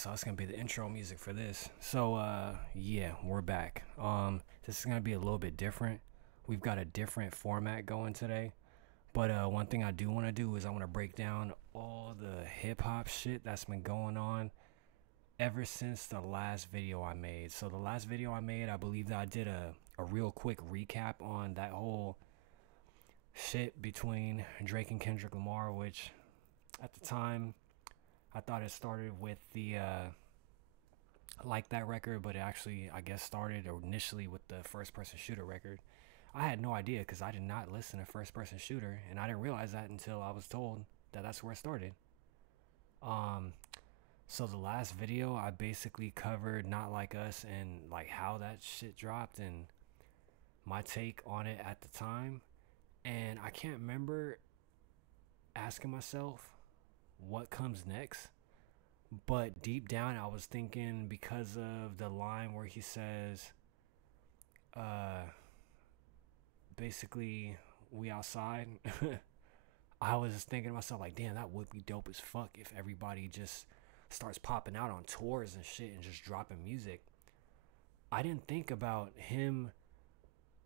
so it's gonna be the intro music for this. So yeah, we're back. This is gonna be a little bit different. We've got a different format going today. But one thing I do want to do is I want to break down all the hip hop shit that's been going on ever since the last video I made. So the last video I made, I believe that I did a real quick recap on that whole shit between Drake and Kendrick Lamar, which at the time I thought it started with the like that record, but it actually I guess started initially with the first person shooter record. I had no idea because I did not listen to first person shooter, and I didn't realize that until I was told that that's where it started. Um, so the last video I basically covered Not Like Us and like how that shit dropped and my take on it at the time. And I can't remember asking myself what comes next, but deep down I was thinking because of the line where he says, uh, basically, we outside. I was just thinking to myself, like, damn, that would be dope as fuck if everybody just starts popping out on tours and shit and just dropping music. I didn't think about him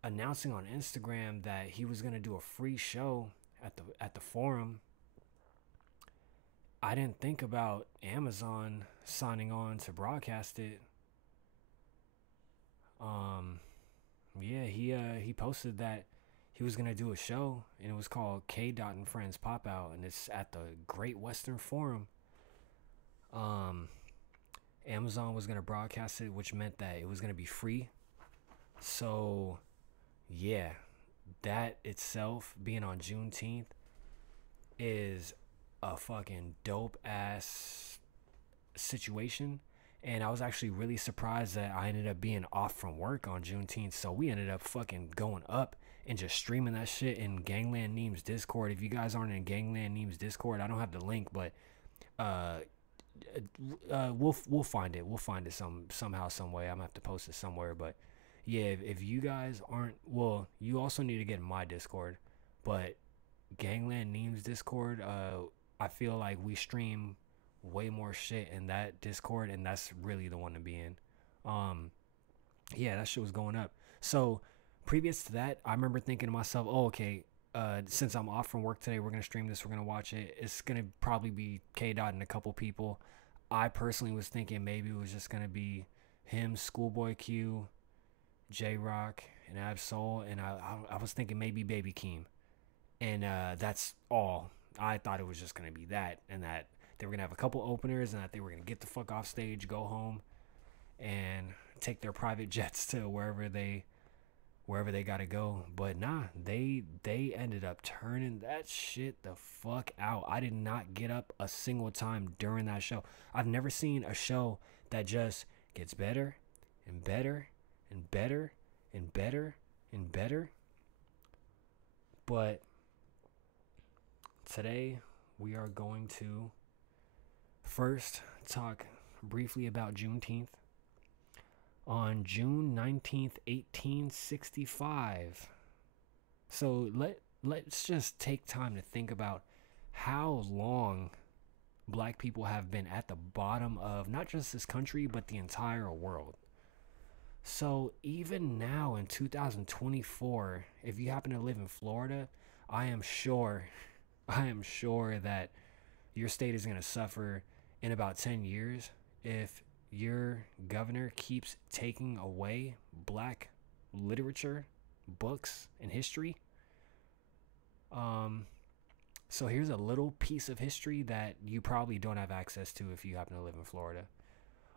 announcing on Instagram that he was gonna do a free show at the forum. I didn't think about Amazon signing on to broadcast it. Yeah, he posted that he was gonna do a show, and it was called K. Dot and Friends Pop Out, and it's at the Great Western Forum. Um, Amazon was gonna broadcast it, which meant that it was gonna be free. So, yeah, that itself being on Juneteenth is a fucking dope ass situation. And I was actually really surprised that I ended up being off from work on Juneteenth. So we ended up fucking going up and just streaming that shit in Gangland Neems Discord. If you guys aren't in Gangland Neems Discord, I don't have the link, but we'll find it. We'll find it somehow, some way. I'm gonna have to post it somewhere. But yeah, if you guys aren't, well, you also need to get in my Discord. But Gangland Neems Discord, I feel like we stream way more shit in that Discord, and that's really the one to be in. Yeah, that shit was going up. So previous to that, I remember thinking to myself, oh, okay, since I'm off from work today, we're gonna stream this, we're gonna watch it. It's gonna probably be K Dot and a couple people. I personally was thinking maybe it was just gonna be him, Schoolboy Q, J Rock, and Ab Soul, and I was thinking maybe Baby Keem, and that's all. I thought it was just gonna be that, and that they were gonna have a couple openers, and that they were gonna get the fuck off stage, go home, and take their private jets to wherever they gotta go. But nah, they ended up turning that shit the fuck out. I did not get up a single time during that show. I've never seen a show that just gets better and better and better and better and better. But today we are going to first talk briefly about Juneteenth. On June 19th, 1865. So let's just take time to think about how long black people have been at the bottom of not just this country, but the entire world. So even now in 2024, if you happen to live in Florida, I am sure that your state is going to suffer in about 10 years if your governor keeps taking away black literature, books, and history. So here's a little piece of history that you probably don't have access to if you happen to live in Florida.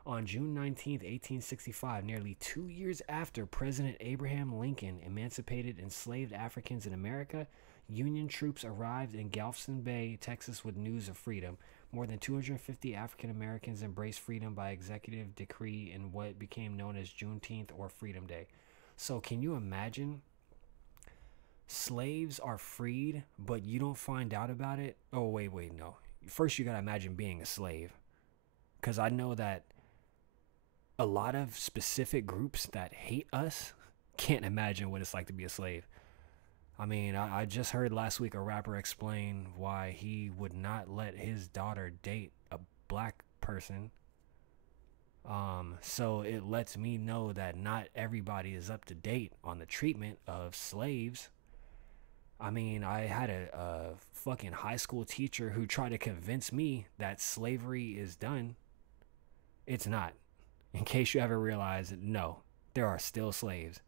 On June 19th, 1865, nearly 2 years after President Abraham Lincoln emancipated enslaved Africans in America, Union troops arrived in Galveston Bay, Texas with news of freedom. More than 250 African Americans embraced freedom by executive decree in what became known as Juneteenth or Freedom Day. So can you imagine? Slaves are freed, but you don't find out about it? Oh, wait, no. First, you gotta imagine being a slave. Because I know that a lot of specific groups that hate us can't imagine what it's like to be a slave. I mean, I just heard last week a rapper explain why he would not let his daughter date a black person So it lets me know that not everybody is up to date on the treatment of slaves. I mean, I had a fucking high school teacher who tried to convince me that slavery is done. It's not. In case you ever realize, no, there are still slaves.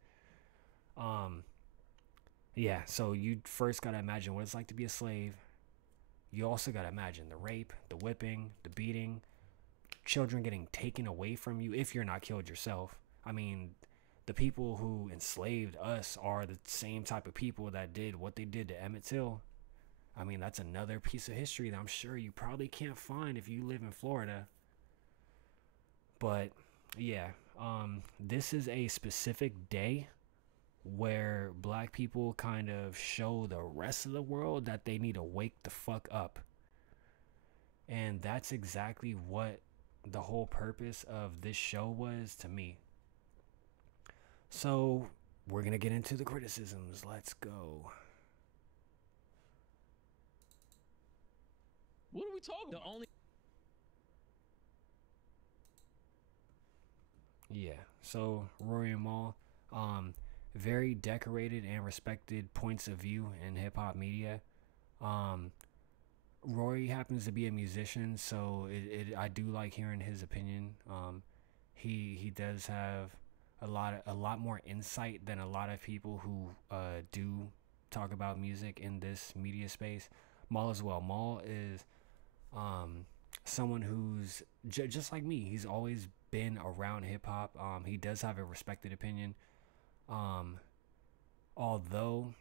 Um, yeah, so you first gotta imagine what it's like to be a slave. You also gotta imagine the rape, the whipping, the beating, children getting taken away from you if you're not killed yourself. I mean, the people who enslaved us are the same type of people that did what they did to Emmett Till. I mean, that's another piece of history that I'm sure you probably can't find if you live in Florida. But yeah, this is a specific day where black people kind of show the rest of the world that they need to wake the fuck up. And that's exactly what the whole purpose of this show was to me. So we're gonna get into the criticisms. Let's go. What are we talking about? Yeah. So Rory and Mal, very decorated and respected points of view in hip hop media. Rory happens to be a musician, so I do like hearing his opinion. He does have a lot more insight than a lot of people who do talk about music in this media space. Mal as well. Mal is someone who's just like me. He's always been around hip hop. He does have a respected opinion. Although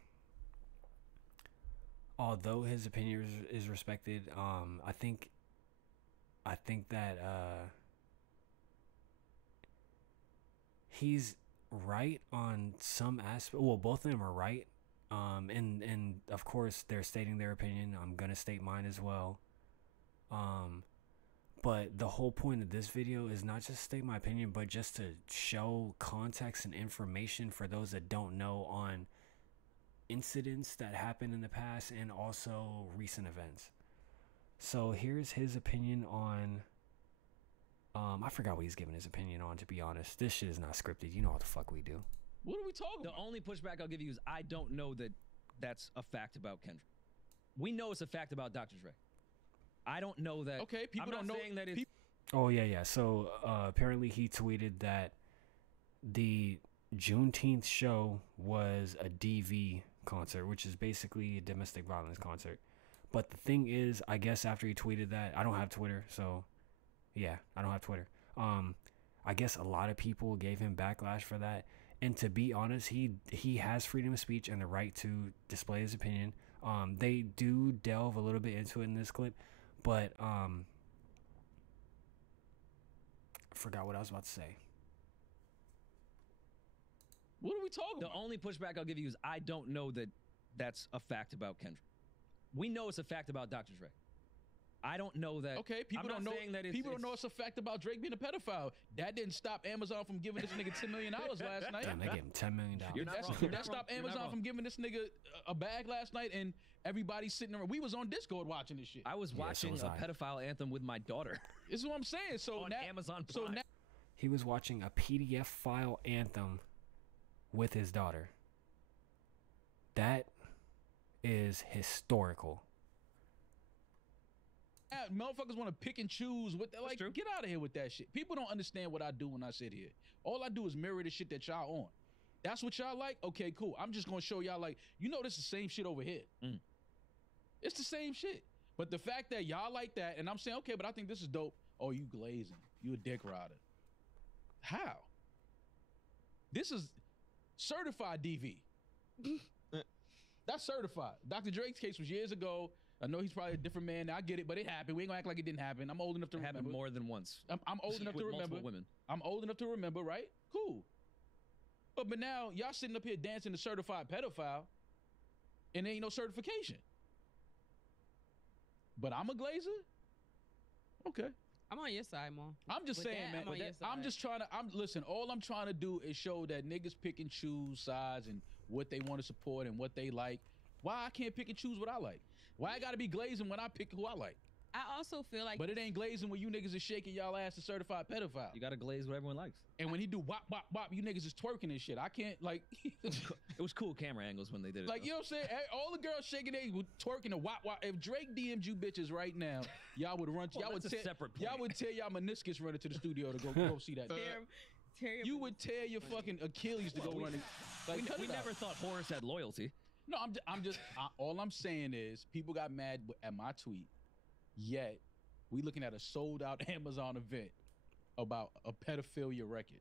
his opinion is respected, I think that he's right on some aspect. Well, both of them are right. And of course they're stating their opinion. I'm gonna state mine as well. But the whole point of this video is not just state my opinion, but just to show context and information for those that don't know on incidents that happened in the past and also recent events. So here's his opinion on I forgot what he's giving his opinion on, to be honest. This shit is not scripted. You know what the fuck we do. What are we talking about? The only pushback I'll give you is I don't know that that's a fact about Kendrick. We know it's a fact about Dr. Dre. I don't know that. Okay, people don't know that it's... Oh yeah. So apparently he tweeted that the Juneteenth show was a DV concert, which is basically a domestic violence concert. But the thing is, I guess after he tweeted that, I don't have Twitter, so yeah, I don't have Twitter. I guess a lot of people gave him backlash for that. And to be honest, he has freedom of speech and the right to display his opinion. They do delve a little bit into it in this clip, but I forgot what I was about to say. What are we talking about? The only pushback I'll give you is I don't know that that's a fact about Kendrick. We know it's a fact about Dr. Dre. I don't know that. Okay, people don't know it's a fact about Drake being a pedophile. That didn't stop Amazon from giving this nigga $10 million last night. Damn, they gave him $10 million. That stopped Amazon from giving this nigga a bag last night, and everybody sitting around. We was on Discord watching this shit. I was watching a pedophile anthem with my daughter. This is what I'm saying. So on now, Amazon so Prime. now he was watching a PDF file anthem with his daughter. That is historical. Motherfuckers want to pick and choose what they like. Get out of here with that shit. People don't understand what I do when I sit here. All I do is mirror the shit that y'all on. That's what y'all like? Okay, cool. I'm just gonna show y'all, like, you know, this is the same shit over here. It's the same shit. But the fact that y'all like that, and I'm saying, okay, but I think this is dope. Oh, you glazing. You a dick rider. How? This is certified DV. That's certified. Dr. Drake's case was years ago. I know he's probably a different man now. I get it, but it happened. We ain't gonna act like it didn't happen. I'm old enough to remember. It happened more than once. I'm old enough to remember. Women. I'm old enough to remember, right? Cool. But now y'all sitting up here dancing to certified pedophile, and there ain't no certification. But I'm a glazer? Okay. I'm on your side, Mom. I'm just saying, man. I'm just trying to. Listen. All I'm trying to do is show that niggas pick and choose sides and what they want to support and what they like. Why I can't pick and choose what I like? Why I gotta be glazing when I pick who I like? I also feel like, But it ain't glazing when you niggas is shaking y'all ass to certified pedophile. You got to glaze what everyone likes. And when he do wop, wop, wop, you niggas is twerking and shit. I can't, like... It was cool camera angles when they did it. Like, you know what I'm saying? All the girls shaking their twerking and wop, wop. If Drake DM'd you bitches right now, y'all would run... Well, y'all would that's a separate point. Y'all would tear y'all meniscus running to the studio to go see that. You would tear your fucking Achilles to go running. Like, we never thought Horace had loyalty. No, all I'm saying is people got mad at my tweet, yet we looking at a sold out Amazon event about a pedophilia record.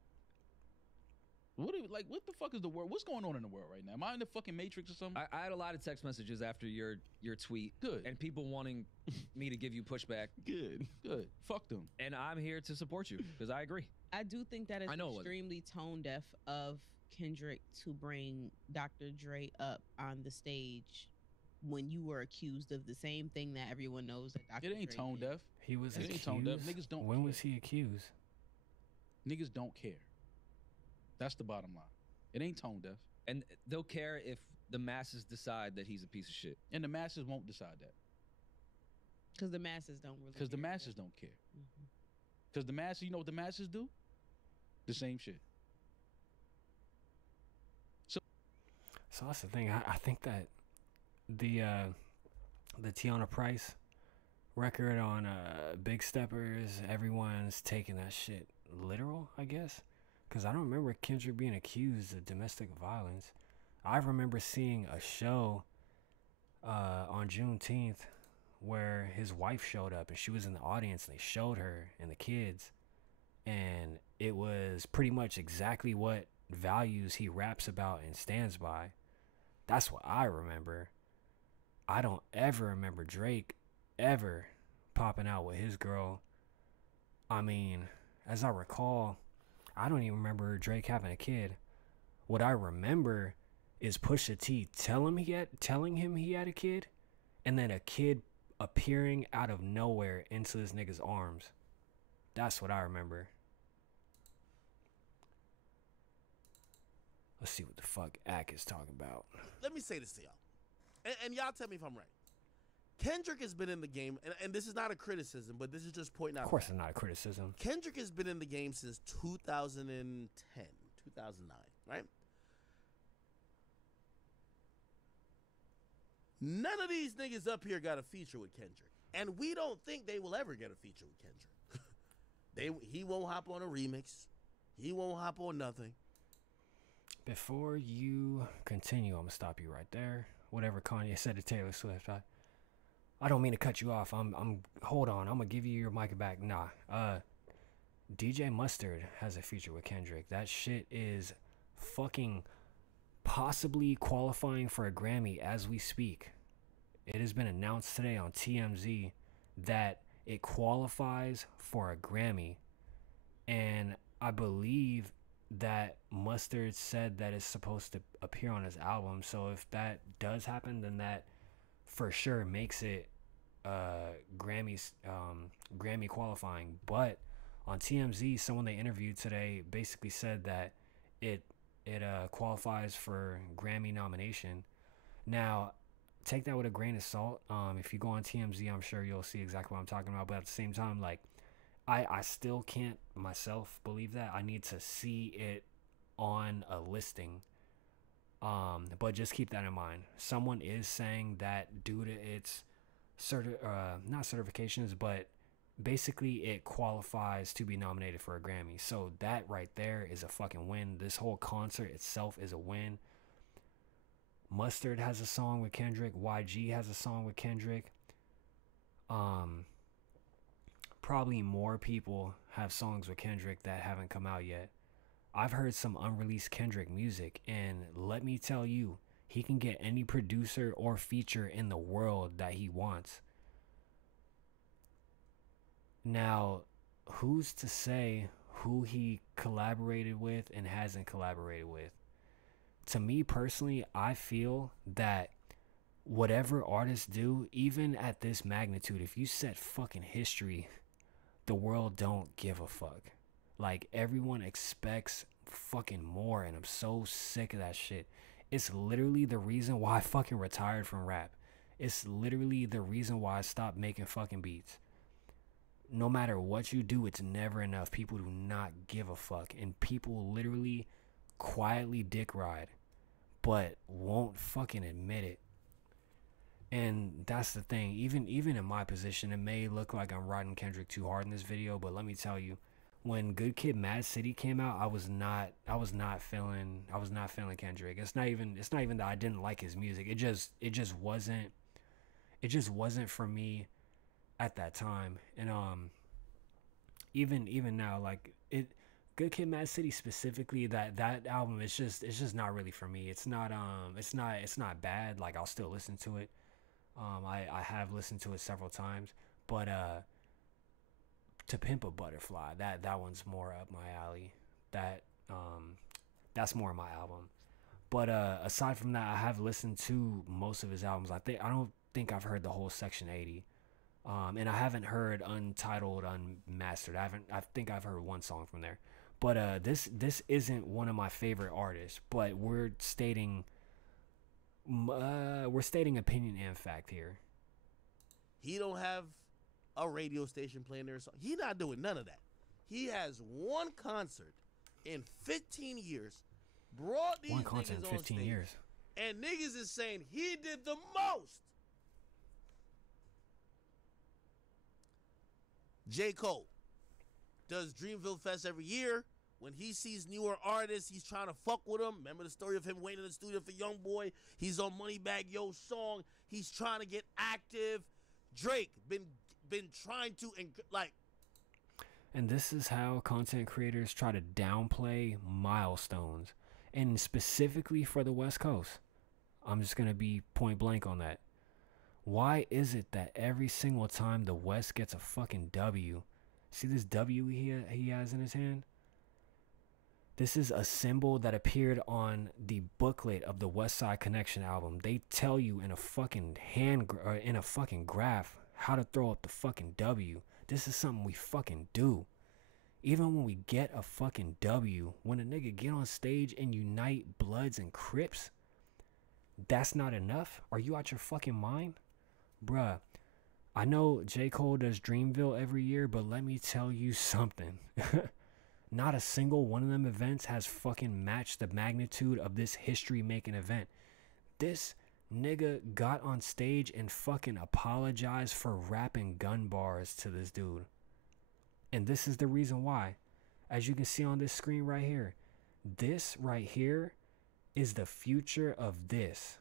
What the fuck is the world? What's going on in the world right now? Am I in the fucking Matrix or something? I had a lot of text messages after your tweet. Good. And people wanting me to give you pushback. Good. Fuck them. And I'm here to support you because I agree. I do think that it's extremely tone deaf of Kendrick to bring Dr. Dre up on the stage when you were accused of the same thing that everyone knows that Dr. It ain't Dre tone did. deaf. He was It accused. ain't tone deaf. Niggas don't When care. was he accused? Niggas don't care. That's the bottom line. It ain't tone deaf. And they'll care if the masses decide that he's a piece of shit. And the masses won't decide that. Because the masses don't really. Because the masses don't care. Because the masses, you know what the masses do? The same shit. So that's the thing. I think that the Tiana Price record on Big Steppers, everyone's taking that shit literal, I guess. Because I don't remember Kendrick being accused of domestic violence. I remember seeing a show on Juneteenth where his wife showed up and she was in the audience and they showed her and the kids. And it was pretty much exactly what values he raps about and stands by. That's what I remember. I don't ever remember Drake ever popping out with his girl. I mean, as I recall, I don't even remember Drake having a kid. What I remember is Pusha T telling him he had a kid, and then a kid appearing out of nowhere into this nigga's arms. That's what I remember. Let's see what the fuck Ack is talking about. Let me say this to y'all, and y'all tell me if I'm right. Kendrick has been in the game, and this is not a criticism, but this is just pointing out. Of course, it's not a criticism. Kendrick has been in the game since 2010, 2009, right? None of these niggas up here got a feature with Kendrick, and we don't think they will ever get a feature with Kendrick. He won't hop on a remix. He won't hop on nothing. Before you continue, I'm gonna stop you right there. Whatever Kanye said to Taylor Swift, I don't mean to cut you off. Hold on. I'm gonna give you your mic back. Nah. DJ Mustard has a feature with Kendrick. That shit is fucking possibly qualifying for a Grammy as we speak. It has been announced today on TMZ that it qualifies for a Grammy, and I believe that Mustard said that it's supposed to appear on his album. So if that does happen, then that for sure makes it Grammy qualifying. But on TMZ, someone they interviewed today basically said that it qualifies for Grammy nomination. Now, take that with a grain of salt. If you go on TMZ, I'm sure you'll see exactly what I'm talking about. But at the same time, like, I still can't myself believe that. I need to see it on a listing. But just keep that in mind. Someone is saying that due to its not certifications, but basically it qualifies to be nominated for a Grammy. So that right there is a fucking win. This whole concert itself is a win. Mustard has a song with Kendrick. YG has a song with Kendrick. Probably more people have songs with Kendrick that haven't come out yet. I've heard some unreleased Kendrick music, and let me tell you, he can get any producer or feature in the world that he wants. Now, who's to say who he collaborated with and hasn't collaborated with? To me personally, I feel that whatever artists do, even at this magnitude, if you set fucking history, the world don't give a fuck. Like, everyone expects fucking more, and I'm so sick of that shit. It's literally the reason why I fucking retired from rap. It's literally the reason why I stopped making fucking beats. no matter what you do, it's never enough. People do not give a fuck, and people literally quietly dick ride, but won't fucking admit it. And that's the thing. Even in my position, it may look like I'm riding Kendrick too hard in this video, but let me tell you, when Good Kid, Mad City came out, I was not feeling Kendrick. It's not even that I didn't like his music. It just wasn't for me at that time. And even now, like, Good Kid, Mad City specifically, that album, it's just not really for me. It's not bad. Like, I'll still listen to it. I have listened to it several times, but To Pimp a Butterfly, that one's more up my alley. That's more my album. But aside from that, I have listened to most of his albums. I don't think I've heard the whole Section 80. And I haven't heard Untitled, Unmastered. I think I've heard one song from there. But this isn't one of my favorite artists, but we're stating opinion and fact here. He don't have a radio station playing their song. He not doing none of that. He has one concert in 15 years, brought these niggas in 15 on stage, years. And niggas is saying he did the most. J. Cole does Dreamville Fest every year. When he sees newer artists, he's trying to fuck with them. Remember the story of him waiting in the studio for Youngboy? He's on Moneybagg Yo's song. He's trying to get active. Drake been trying to, like. And this is how content creators try to downplay milestones, and specifically for the West Coast. I'm just gonna be point blank on that. Why is it that every single time the West gets a fucking W, see this W he has in his hand? This is a symbol that appeared on the booklet of the West Side Connection album. They tell you in a fucking in a fucking graph how to throw up the fucking W. This is something we fucking do. Even when we get a fucking W, when a nigga get on stage and unite Bloods and Crips, that's not enough? Are you out your fucking mind? Bruh, I know J. Cole does Dreamville every year, but let me tell you something. Not a single one of them events has fucking matched the magnitude of this history-making event. This nigga got on stage and fucking apologized for rapping gun bars to this dude. And this is the reason why. As you can see on this screen right here, this right here is the future of this.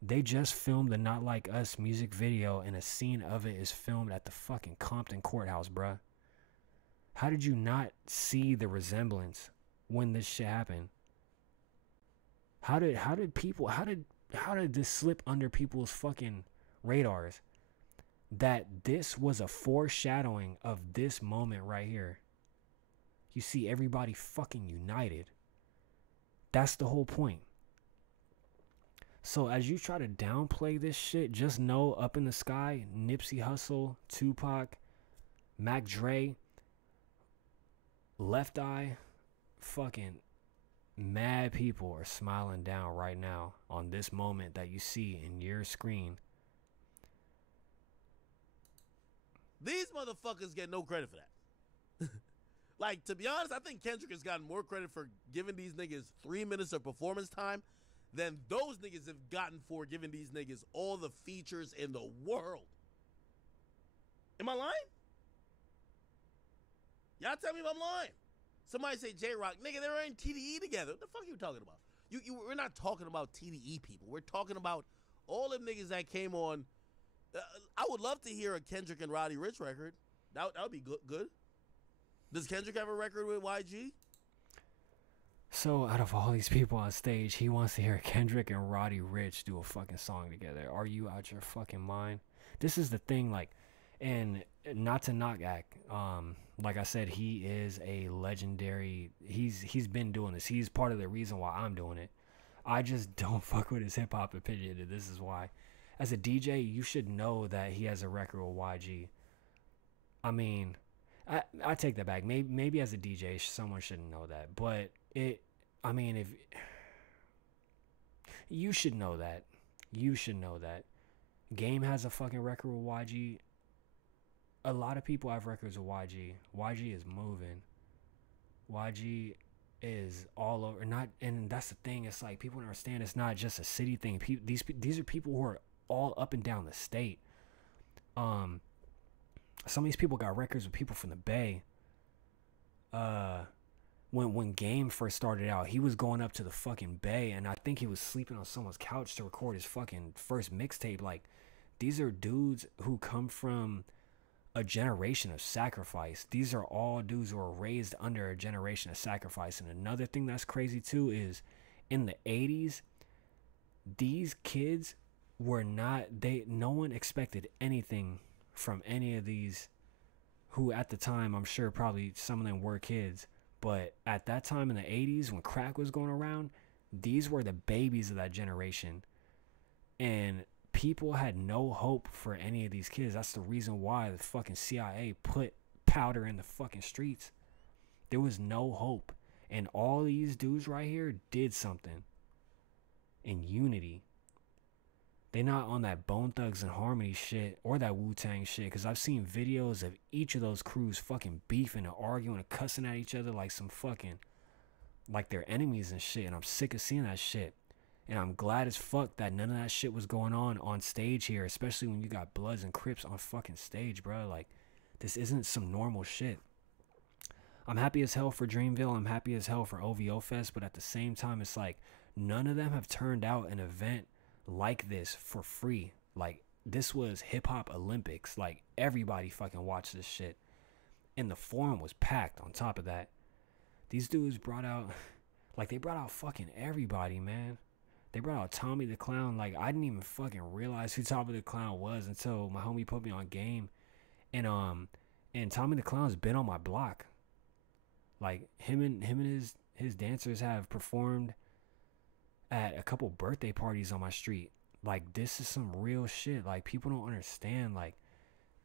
They just filmed the Not Like Us music video, and a scene of it is filmed at the fucking Compton courthouse, bruh. How did you not see the resemblance when this shit happened? How did this slip under people's fucking radars that this was a foreshadowing of this moment right here? You see everybody fucking united. That's the whole point. So as you try to downplay this shit, just know up in the sky, Nipsey Hussle, Tupac, Mac Dre, Left Eye, fucking mad people are smiling down right now on this moment that you see in your screen. These motherfuckers get no credit for that. Like, to be honest, I think Kendrick has gotten more credit for giving these niggas 3 minutes of performance time than those niggas have gotten for giving these niggas all the features in the world. Am I lying? Y'all tell me if I'm lying. Somebody say J-Rock, nigga, they were in TDE together. What the fuck are you talking about? We're not talking about TDE people. We're talking about all them niggas that came on. I would love to hear a Kendrick and Roddy Ricch record. That would be good. Does Kendrick have a record with YG? So out of all these people on stage, he wants to hear Kendrick and Roddy Ricch do a fucking song together. Are you out your fucking mind? This is the thing, like, and not to knock Act. Like I said, he is a legendary. He's been doing this. He's part of the reason why I'm doing it. I just don't fuck with his hip hop opinion, and this is why. As a DJ, you should know that he has a record with YG. I mean, I take that back. Maybe as a DJ, someone shouldn't know that, but if you should know that. Game has a fucking record with YG. a lot of people have records with YG. YG is moving. YG is all over. Not, and that's the thing. It's like people don't understand. It's not just a city thing. These are people who are all up and down the state. Some of these people got records with people from the Bay. When Game first started out, he was going up to the fucking Bay, and I think he was sleeping on someone's couch to record his fucking first mixtape. Like, these are dudes who come from a generation of sacrifice. These are all dudes who are raised under a generation of sacrifice. And another thing that's crazy too is in the 80s, these kids were not, no one expected anything from any of these who at the time, I'm sure probably some of them were kids, but at that time in the 80s when crack was going around, these were the babies of that generation. And people had no hope for any of these kids. That's the reason why the fucking CIA put powder in the fucking streets. There was no hope. And all these dudes right here did something in unity. They not on that Bone Thugs and Harmony shit or that Wu-Tang shit, because I've seen videos of each of those crews fucking beefing and arguing and cussing at each other like some fucking, like they're enemies and shit. And I'm sick of seeing that shit. And I'm glad as fuck that none of that shit was going on stage here, especially when you got Bloods and Crips on fucking stage, bro. Like, this isn't some normal shit. I'm happy as hell for Dreamville. I'm happy as hell for OVO Fest, but at the same time, it's like none of them have turned out an event like this for free. Like, this was Hip Hop Olympics. Like, everybody fucking watched this shit. And the forum was packed on top of that. These dudes brought out, like, they brought out fucking everybody, man. They brought out Tommy the Clown. Like, I didn't even fucking realize who Tommy the Clown was until my homie put me on Game. And Tommy the Clown's been on my block. Like, him and his dancers have performed at a couple birthday parties on my street. Like, this is some real shit. Like, people don't understand. Like,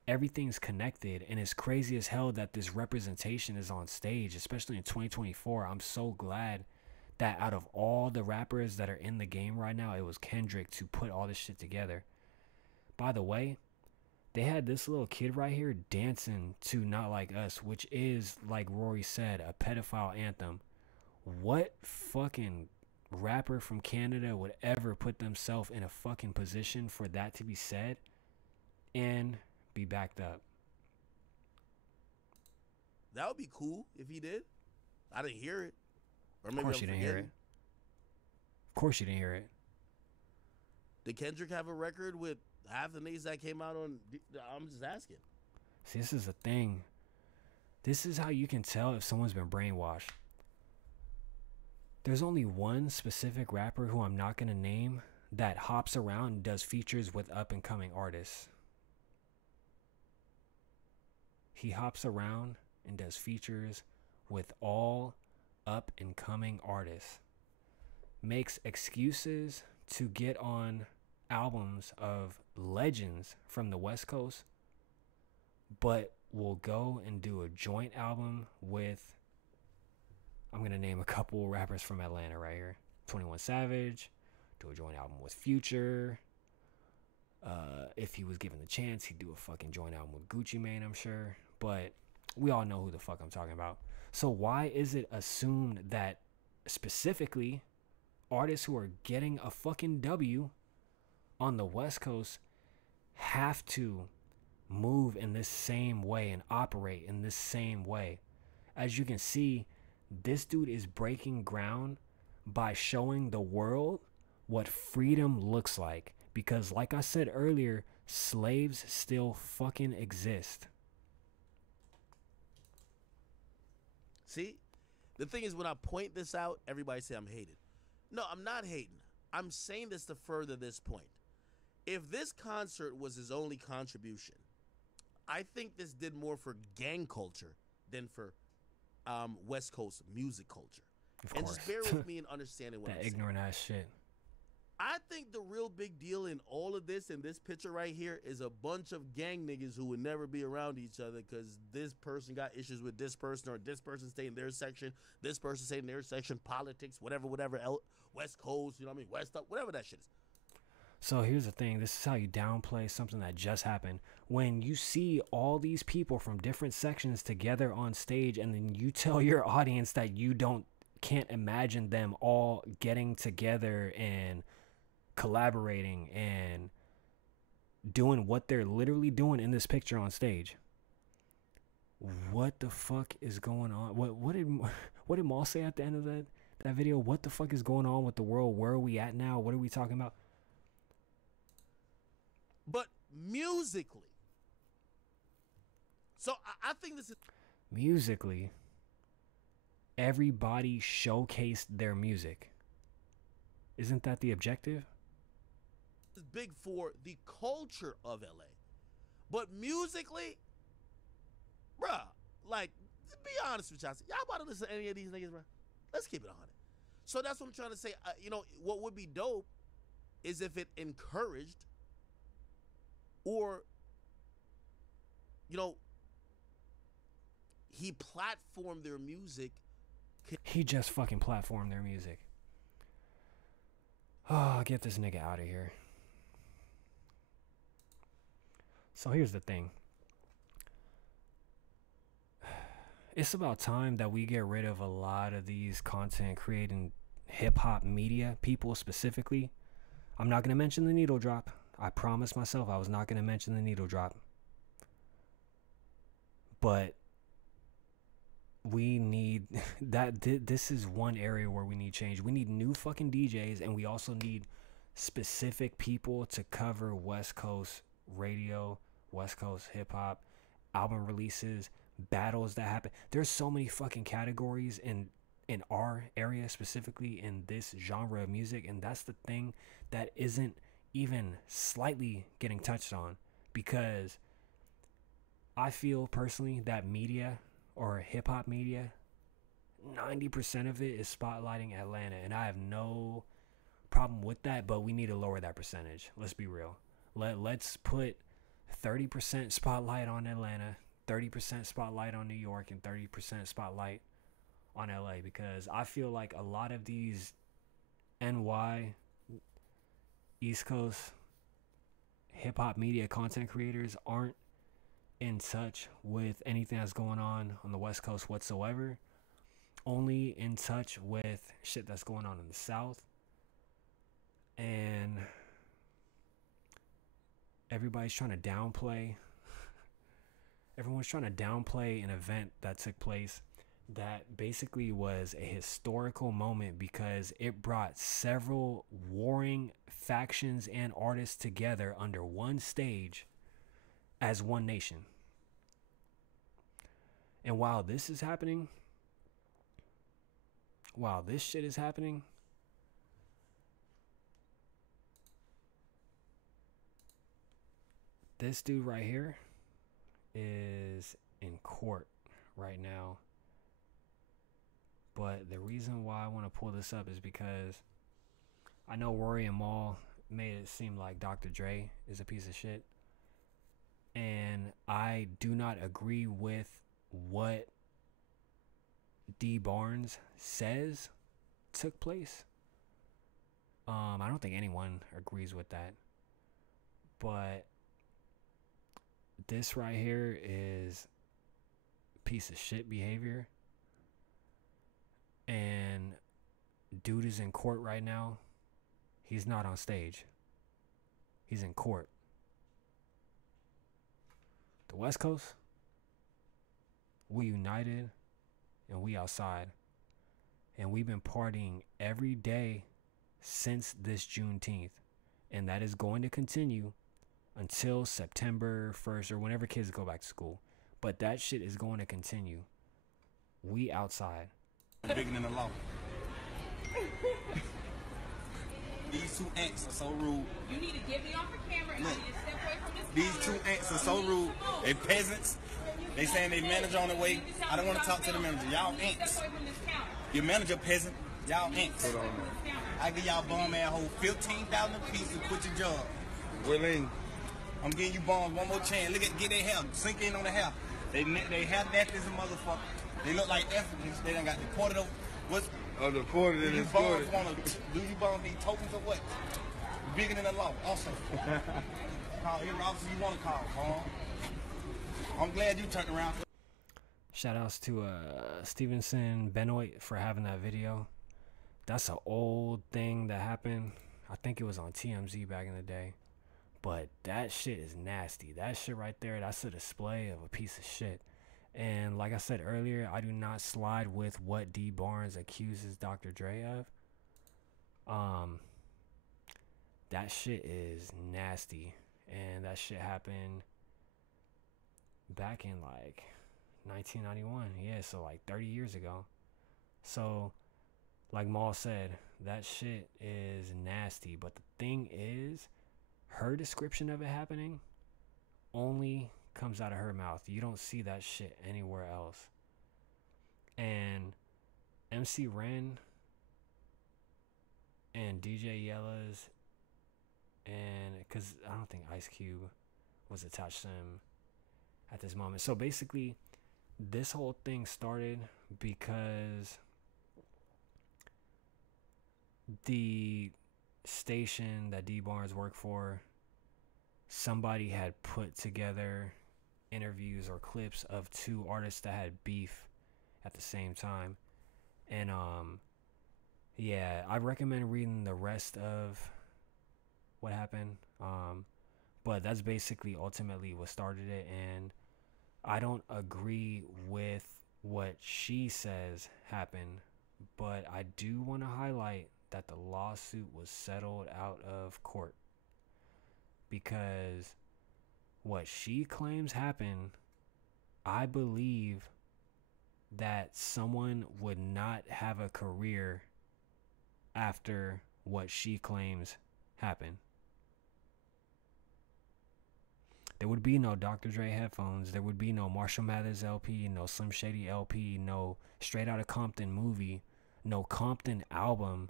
everything's connected, and it's crazy as hell that this representation is on stage, especially in 2024. I'm so glad that out of all the rappers that are in the game right now, it was Kendrick to put all this shit together. By the way, they had this little kid right here dancing to Not Like Us, which is, like Rory said, a pedophile anthem. What fucking rapper from Canada would ever put themselves in a fucking position for that to be said and be backed up? That would be cool if he did. I didn't hear it. Or maybe of course you didn't hear it. Of course you didn't hear it. Did Kendrick have a record with half the niggas that came out on? I'm just asking. See, this is the thing. This is how you can tell if someone's been brainwashed. There's only one specific rapper who I'm not going to name that hops around and does features with up-and-coming artists. He hops around and does features with all up-and-coming artists. Makes excuses to get on albums of legends from the West Coast, but will go and do a joint album with, I'm going to name a couple rappers from Atlanta right here. 21 Savage, do a joint album with Future. If he was given the chance, he'd do a fucking joint album with Gucci Mane, I'm sure. But we all know who the fuck I'm talking about. So why is it assumed that specifically artists who are getting a fucking W on the West Coast have to move in this same way and operate in this same way? As you can see, this dude is breaking ground by showing the world what freedom looks like. Because like I said earlier, slaves still fucking exist. See, the thing is, when I point this out, everybody say I'm hating. No, I'm not hating. I'm saying this to further this point. If this concert was his only contribution, I think this did more for gang culture than for West Coast music culture. Of and course. just bear with me in understanding what That I'm saying. ignorant ass shit. I think the real big deal in all of this, in this picture right here, is a bunch of gang niggas who would never be around each other because this person got issues with this person, or this person stayed in their section, this person stayed in their section, politics, whatever, West Coast, you know what I mean, West up, whatever that shit is. So here's the thing. This is how you downplay something that just happened. When you see all these people from different sections together on stage, and then you tell your audience that you can't imagine them all getting together and collaborating and doing what they're literally doing in this picture on stage. What the fuck is going on? What did Maul say at the end of that video? What the fuck is going on with the world? Where are we at now? What are we talking about? But musically, so I think this is musically. Everybody showcased their music. Isn't that the objective? It's big for the culture of LA, but musically, bruh, like, to be honest with y'all, about to listen to any of these niggas, bruh? Let's keep it 100. So that's what I'm trying to say. You know, what would be dope is if it encouraged, or, you know, he platformed their music. He just fucking platformed their music. Oh, get this nigga out of here. So here's the thing. It's about time that we get rid of a lot of these content creating hip-hop media people specifically. I'm not going to mention the needle drop. I promised myself I was not going to mention the needle drop. But we need that. This is one area where we need change. We need new fucking DJs, and we also need specific people to cover West Coast radio, West Coast hip hop, album releases, battles that happen. There's so many fucking categories in our area, specifically in this genre of music, and that's the thing that isn't even slightly getting touched on, because I feel personally that media, or hip-hop media, 90% of it is spotlighting Atlanta, and I have no problem with that, but we need to lower that percentage. Let's be real. Let's put 30% spotlight on Atlanta, 30% spotlight on New York, and 30% spotlight on LA, because I feel like a lot of these NY, East Coast hip-hop media content creators aren't in touch with anything that's going on the West Coast whatsoever. Only in touch with shit that's going on in the South. And everybody's trying to downplay. Everyone's trying to downplay an event that took place that basically was a historical moment, because it brought several warring factions and artists together under one stage as one nation. And while this is happening, while this shit is happening, this dude right here is in court right now. But the reason why I want to pull this up is because I know Rory and Maul made it seem like Dr. Dre is a piece of shit. And I do not agree with what D. Barnes says took place. I don't think anyone agrees with that. But this right here is piece of shit behavior. And dude is in court right now. He's not on stage. He's in court. The West Coast, we united and we outside. And we've been partying every day since this Juneteenth. And that is going to continue until September 1st or whenever kids go back to school. But that shit is going to continue. We outside. Bigger than the law. These two ants are so rude. You need to get me off the camera and Look, I need to step away from this these camera. two ants are so rude. They peasants. They saying they manager on the way. I don't want to talk to the manager. Y'all ants. Step away from this counter. Your manager peasant. Y'all ants. I give y'all bum ass hold 15,000 a piece to quit your job. Willing. I'm giving you bums one more chance. Look at, get their hair. Sink in on the hair. They hair nasty as a motherfucker. They look like Africans. They done got deported over. What's Oh, deported and you exported. bums wanna do you bums need tokens or what? bigger than the law, also. Call any officer you want to call, Paul. I'm glad you turned around. Shout outs to Stevenson Benoit for having that video. That's an old thing that happened. I think it was on TMZ back in the day. But that shit is nasty. That shit right there, that's a display of a piece of shit. And like I said earlier, I do not slide with what D Barnes accuses Dr. Dre of. That shit is nasty. And that shit happened back in like 1991. Yeah, so like 30 years ago. So like Maul said, that shit is nasty. But the thing is, her description of it happening only comes out of her mouth. You don't see that shit anywhere else. And MC Ren and DJ Yella's, and because I don't think Ice Cube was attached to him at this moment. So basically, this whole thing started because the station that D Barnes worked for, somebody had put together interviews or clips of two artists that had beef at the same time. And yeah, I recommend reading the rest of what happened. But that's basically ultimately what started it. And I don't agree with what she says happened, but I do want to highlight that the lawsuit was settled out of court, because what she claims happened, I believe that someone would not have a career after what she claims happened. There would be no Dr. Dre headphones. There would be no Marshall Mathers LP, no Slim Shady LP, no Straight Outta Compton movie, no Compton album.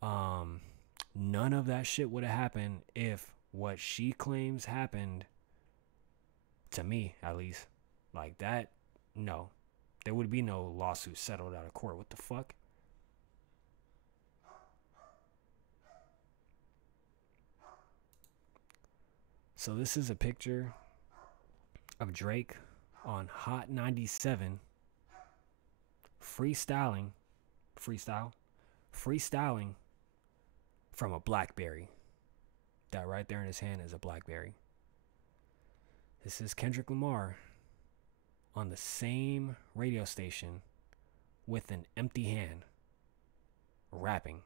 None of that shit would have happened if what she claims happened, to me at least, like that. No, there would be no lawsuit settled out of court. What the fuck? So this is a picture of Drake on Hot 97 freestyling from a BlackBerry. That right there in his hand is a BlackBerry. This is Kendrick Lamar on the same radio station with an empty hand, rapping.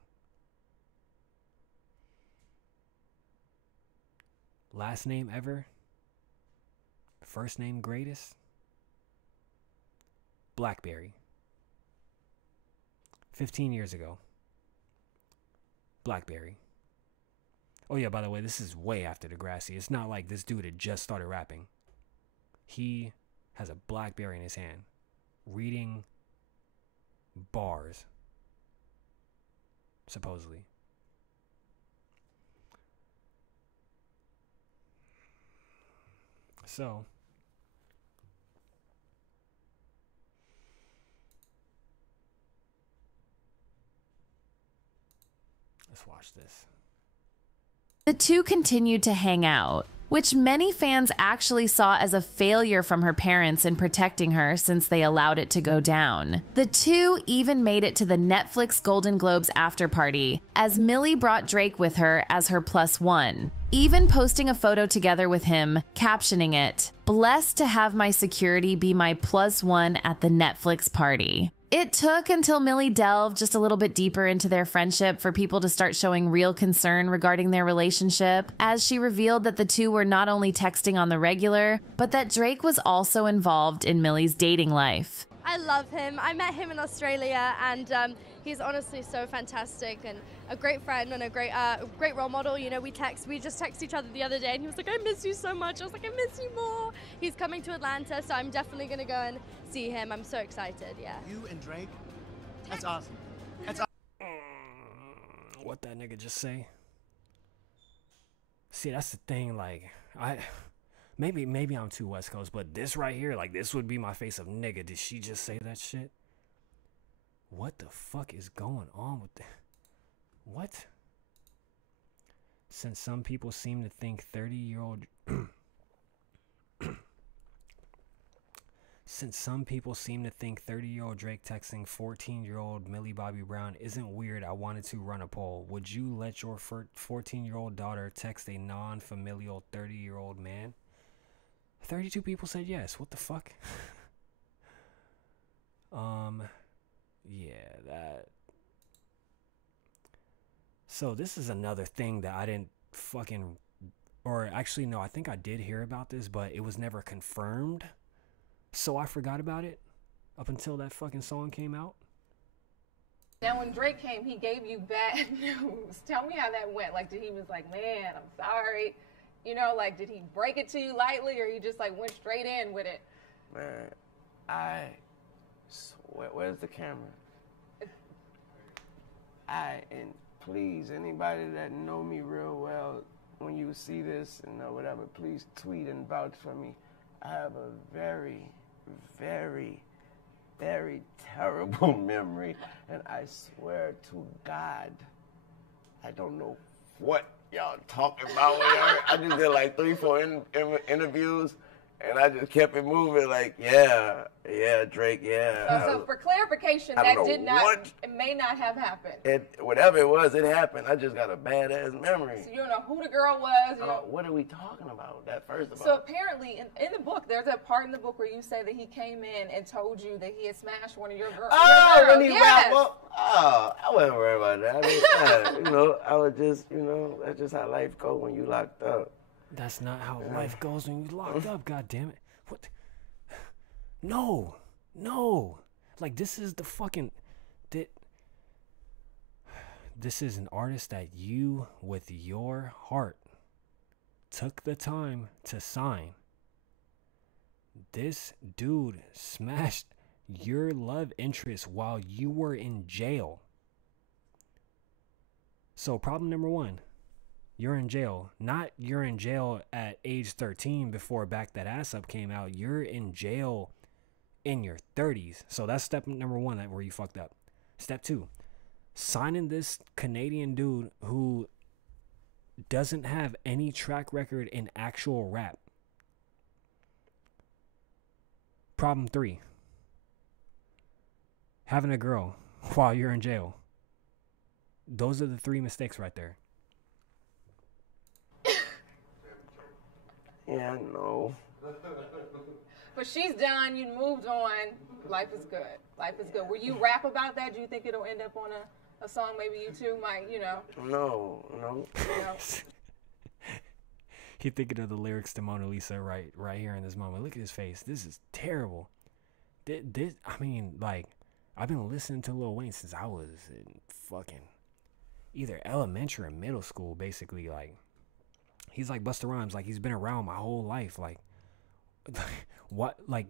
Last name ever, first name greatest, BlackBerry. 15 years ago, BlackBerry. Oh yeah, by the way, this is way after Degrassi. It's not like this dude had just started rapping. He has a BlackBerry in his hand, reading bars, supposedly. So, let's watch this. The two continued to hang out, which many fans actually saw as a failure from her parents in protecting her since they allowed it to go down. The two even made it to the Netflix Golden Globes after party, as Millie brought Drake with her as her +1, even posting a photo together with him, captioning it, "Blessed to have my security be my +1 at the Netflix party." It took until Millie delved just a little bit deeper into their friendship for people to start showing real concern regarding their relationship, as she revealed that the two were not only texting on the regular, but that Drake was also involved in Millie's dating life. I love him. I met him in Australia, and he's honestly so fantastic and a great friend and a great role model. You know, we just texted each other the other day, and he was like, "I miss you so much." I was like, "I miss you more." He's coming to Atlanta, so I'm definitely gonna go and see him. I'm so excited. Yeah. You and Drake, that's awesome. That's What that nigga just say? See, that's the thing. Like, maybe I'm too West Coast, but this right here, like, this would be my face of nigga. Did she just say that shit? What the fuck is going on with that? What? Since some people seem to think 30-year-old Since some people seem to think 30-year-old Drake texting 14-year-old Millie Bobby Brown isn't weird, I wanted to run a poll. Would you let your 14-year-old daughter text a non-familial 30-year-old man? 32 people said yes. What the fuck? Yeah, that. So this is another thing that I didn't fucking, or actually no, I think I did hear about this, but it was never confirmed. So I forgot about it up until that fucking song came out. Now when Drake came, he gave you bad news. Tell me how that went. Like, did he was like, man, I'm sorry. You know, like, did he break it to you lightly, or he just like went straight in with it? Man, I swear, where's the camera? And please, anybody that know me real well, when you see this and whatever, please tweet and vouch for me. I have a very, very, very terrible memory, and I swear to God, I don't know what y'all talking about. I just did like 3-4 interviews, and I just kept it moving. Like, yeah, Drake, yeah. So for clarification, that did not, it may not have happened. Whatever it was, it happened. I just got a badass memory. So you don't know who the girl was. What are we talking about? That first of all. So apparently, in the book, there's a part in the book where you say that he came in and told you that he had smashed one of your girls. Oh, when he wrapped up. Oh, I wasn't worried about that. I mean, I was just, that's just how life goes when you locked up. That's not how life goes when you locked up, God damn it. What? No. Like, this is the fucking... This is an artist that you, with your heart, took the time to sign. This dude smashed your love interest while you were in jail. So problem number one, you're in jail. Not you're in jail at age 13 before Back That Ass Up came out. You're in jail in your 30s. So that's step number one, where you fucked up. Step two, signing this Canadian dude who doesn't have any track record in actual rap. Problem three, having a girl while you're in jail. Those are the three mistakes right there. Yeah, I know. But she's done. You moved on. Life is good. Life is good. Will you rap about that? Do you think it'll end up on a song? Maybe you two might, No. He thinking of the lyrics to Mona Lisa right here in this moment. Look at his face. This is terrible. This, I mean, like, I've been listening to Lil Wayne since I was in fucking either elementary or middle school, basically. Like, he's like Busta Rhymes. Like, he's been around my whole life. Like, what? Like,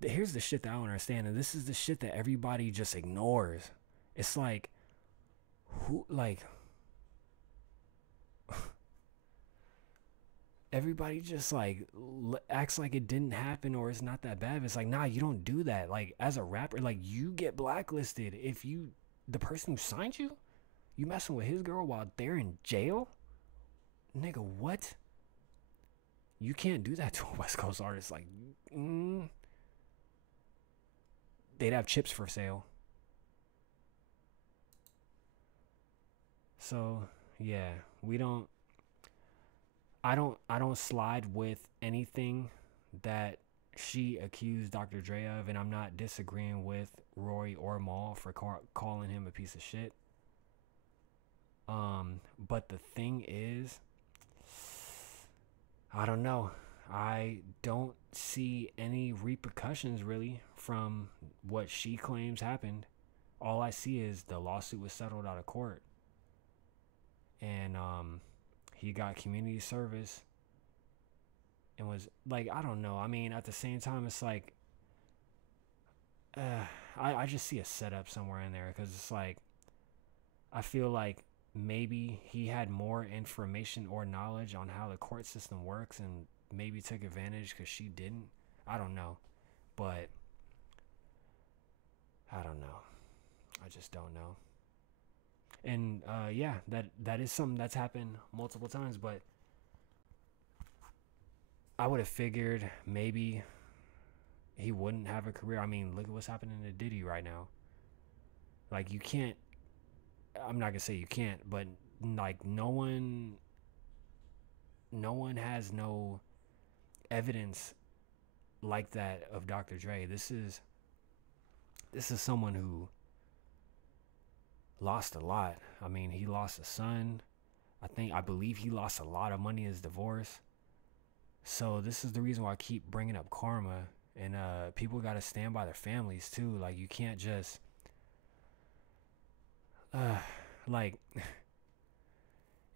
here's the shit that I don't understand, and this is the shit that everybody just ignores. It's like, who, like, everybody just like acts like it didn't happen or it's not that bad. It's like, nah, you don't do that. Like, as a rapper, like, you get blacklisted if the person who signed you messing with his girl while they're in jail. Nigga, what? You can't do that to a West Coast artist. Like, they'd have chips for sale. So yeah, I don't slide with anything that she accused Dr. Dre of, and I'm not disagreeing with Rory or Mal for calling him a piece of shit. But the thing is, I don't know. I don't see any repercussions really from what she claims happened. All I see is the lawsuit was settled out of court. And he got community service and was like, I don't know. I mean, at the same time, it's like, I just see a setup somewhere in there, because it's like, I feel like maybe he had more information or knowledge on how the court system works and maybe took advantage because she didn't. I don't know. But I don't know. I just don't know. And yeah, that is something that's happened multiple times, but I would have figured maybe he wouldn't have a career. I mean, look at what's happening to Diddy right now. Like, you can't, I'm not gonna say you can't, but like no one has no evidence like that of Dr. Dre. This is someone who lost a lot. I mean, he lost a son. I believe he lost a lot of money in his divorce. So this is the reason why I keep bringing up karma, and people got to stand by their families too. Like, you can't just like,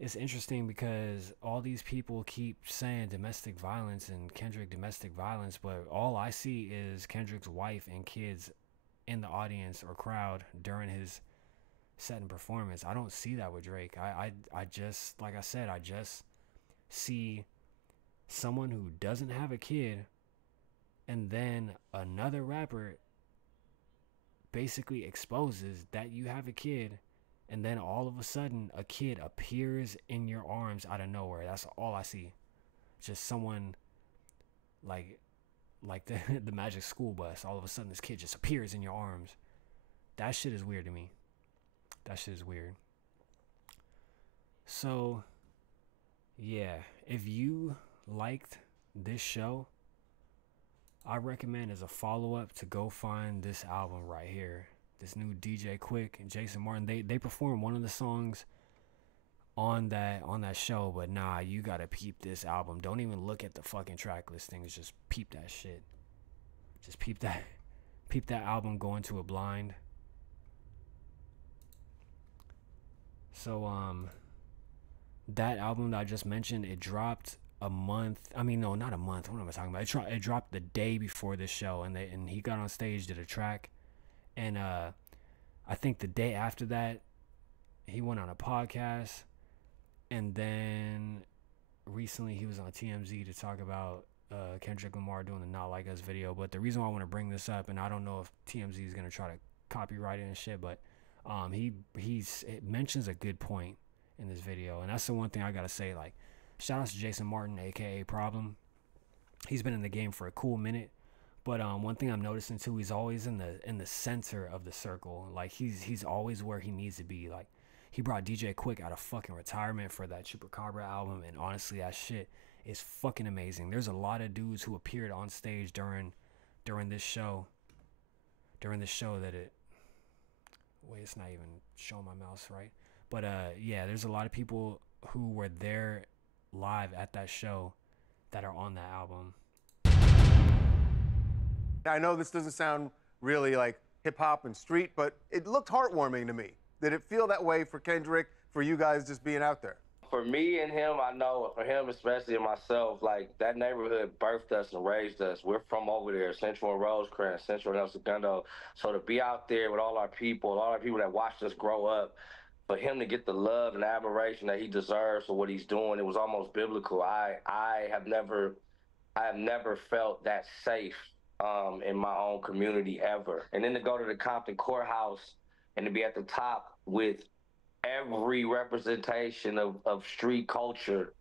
it's interesting because all these people keep saying domestic violence and Kendrick domestic violence, but all I see is Kendrick's wife and kids in the audience or crowd during his set and performance. I don't see that with Drake. I just, like I said, I just see someone who doesn't have a kid, and then another rapper basically exposes that you have a kid, and then all of a sudden a kid appears in your arms out of nowhere. That's all I see. Just someone like the Magic School Bus. All of a sudden this kid just appears in your arms. That shit is weird to me. That shit is weird. So yeah, if you liked this show, I recommend as a follow-up to go find this album right here. This new DJ Quick and Jason Martin. They performed one of the songs on that show, but nah, you gotta peep this album. Don't even look at the fucking track listings. Just peep that shit. Just peep that album going to a blind. So that album that I just mentioned, it dropped a month. I mean, no, not a month. What am I talking about? It dropped the day before this show, and he got on stage, did a track, and I think the day after that, he went on a podcast, and then recently he was on TMZ to talk about Kendrick Lamar doing the Not Like Us video. But the reason why I want to bring this up, and I don't know if TMZ is gonna try to copyright it and shit, but it mentions a good point in this video, and that's the one thing I gotta say. Like, shout out to Jason Martin, aka Problem. He's been in the game for a cool minute, but one thing I'm noticing too, he's always in the center of the circle. Like, he's always where he needs to be. Like, he brought DJ Quick out of fucking retirement for that Chupacabra album, and honestly, that shit is fucking amazing. There's a lot of dudes who appeared on stage during this show. That it. Wait, it's not even showing my mouse right. But yeah, there's a lot of people who were there live at that show that are on that album. I know this doesn't sound really like hip hop and street, but it looked heartwarming to me. Did it feel that way for Kendrick, for you guys just being out there? For me and him, I know, for him especially and myself, like, that neighborhood birthed us and raised us. We're from over there, Central and Rosecrans, Central and El Segundo. So to be out there with all our people that watched us grow up, for him to get the love and admiration that he deserves for what he's doing, it was almost biblical. I have never felt that safe in my own community ever. And then to go to the Compton courthouse and to be at the top with every representation of street culture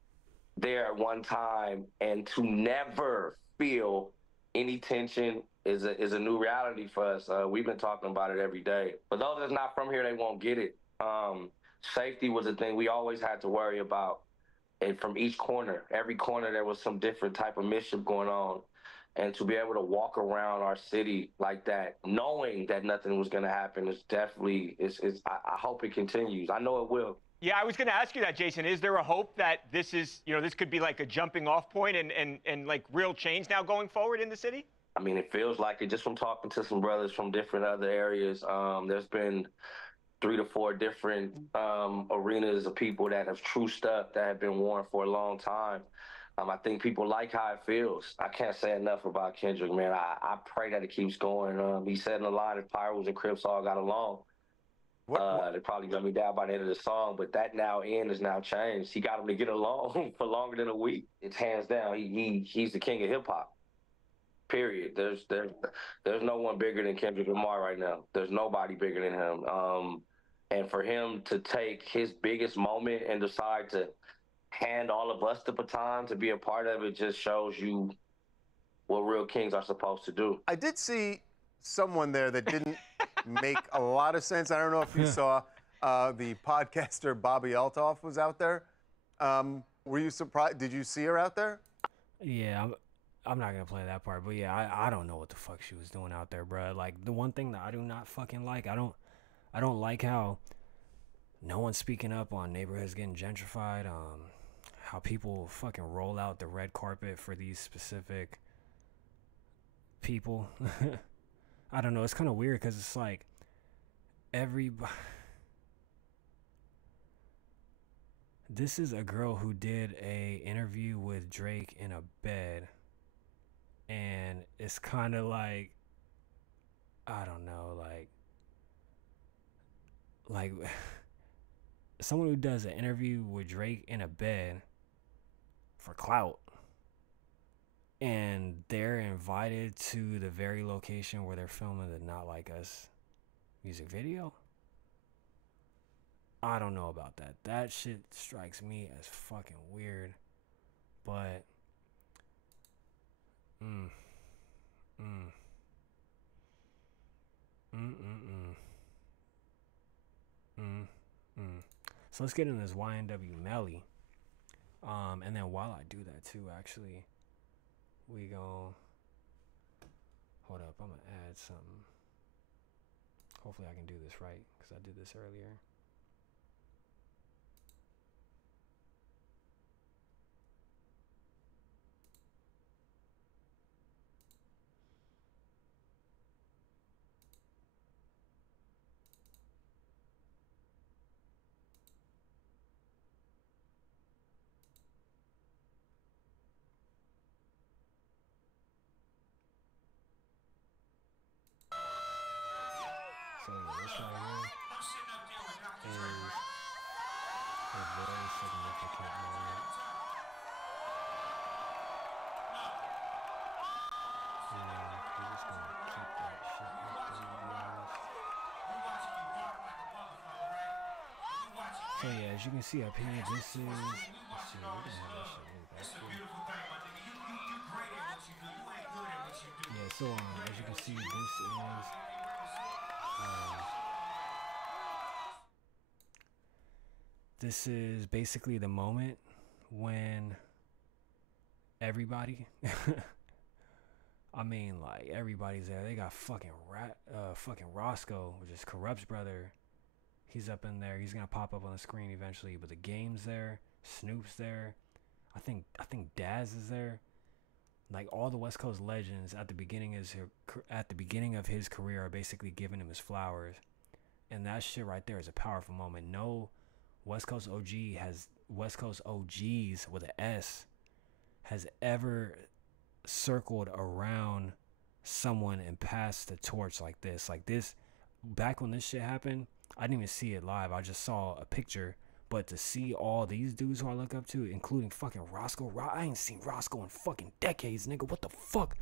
there at one time, and to never feel any tension is a new reality for us. We've been talking about it every day. For those that's not from here, they won't get it. Safety was a thing we always had to worry about. And from each corner, every corner, there was some different type of mischief going on. And to be able to walk around our city like that, knowing that nothing was going to happen, is definitely, I hope it continues. I know it will. Yeah, I was going to ask you that, Jason. Is there a hope that this is, this could be like a jumping off point and like real change now going forward in the city? I mean, it feels like it just from talking to some brothers from different other areas. There's been 3 to 4 different arenas of people that have true stuff that have been worn for a long time. I think people like how it feels. I can't say enough about Kendrick, man. I pray that it keeps going. He said in the line, if Pyros and Crips all got along, they're probably going to be down by the end of the song, but that end is now changed. He got them to get along for longer than a week. It's hands down. He's the king of hip-hop, period. There's no one bigger than Kendrick Lamar right now. There's nobody bigger than him. And for him to take his biggest moment and decide to hand all of us the baton to be a part of it just shows you what real kings are supposed to do. I did see someone there that didn't make a lot of sense. I don't know if you saw the podcaster Bobby Altoff was out there. Were you surprised? Did you see her out there? Yeah, I'm not gonna play that part, but yeah, I don't know what the fuck she was doing out there, bro. Like, the one thing that I do not fucking like, I don't like how no one's speaking up on neighborhoods getting gentrified. How people fucking roll out the red carpet for these specific people. I don't know. It's kind of weird because it's like everybody. This is a girl who did a interview with Drake in a bed, and it's kind of like, I don't know, like someone who does an interview with Drake in a bed for clout, and they're invited to the very location where they're filming the Not Like Us music video. I don't know about that. That shit strikes me as fucking weird. But So let's get into this YNW Melly. And then while I do that too, actually, we gon' hold up. I'm gonna add something. Hopefully I can do this right, because I did this earlier. So yeah, this right here is a very significant moment. And we're just gonna keep that shit up there, guys. So yeah, as you can see up here, this is, let's see, we're gonna have that shit way back here. Yeah, so as you can see, this is basically the moment when everybody, I mean, like, everybody's there. They got fucking Roscoe, which is Corrupt's brother. He's up in there. He's gonna pop up on the screen eventually. But the Game's there. Snoop's there. I think Daz is there. Like, all the West Coast legends at the beginning of his career are basically giving him his flowers, and that shit right there is a powerful moment. No West Coast OGs with an S has ever circled around someone and passed the torch like this. Like this, back when this shit happened, I didn't even see it live. I just saw a picture. But to see all these dudes who I look up to, including fucking Roscoe, I ain't seen Roscoe in fucking decades, nigga. What the fuck?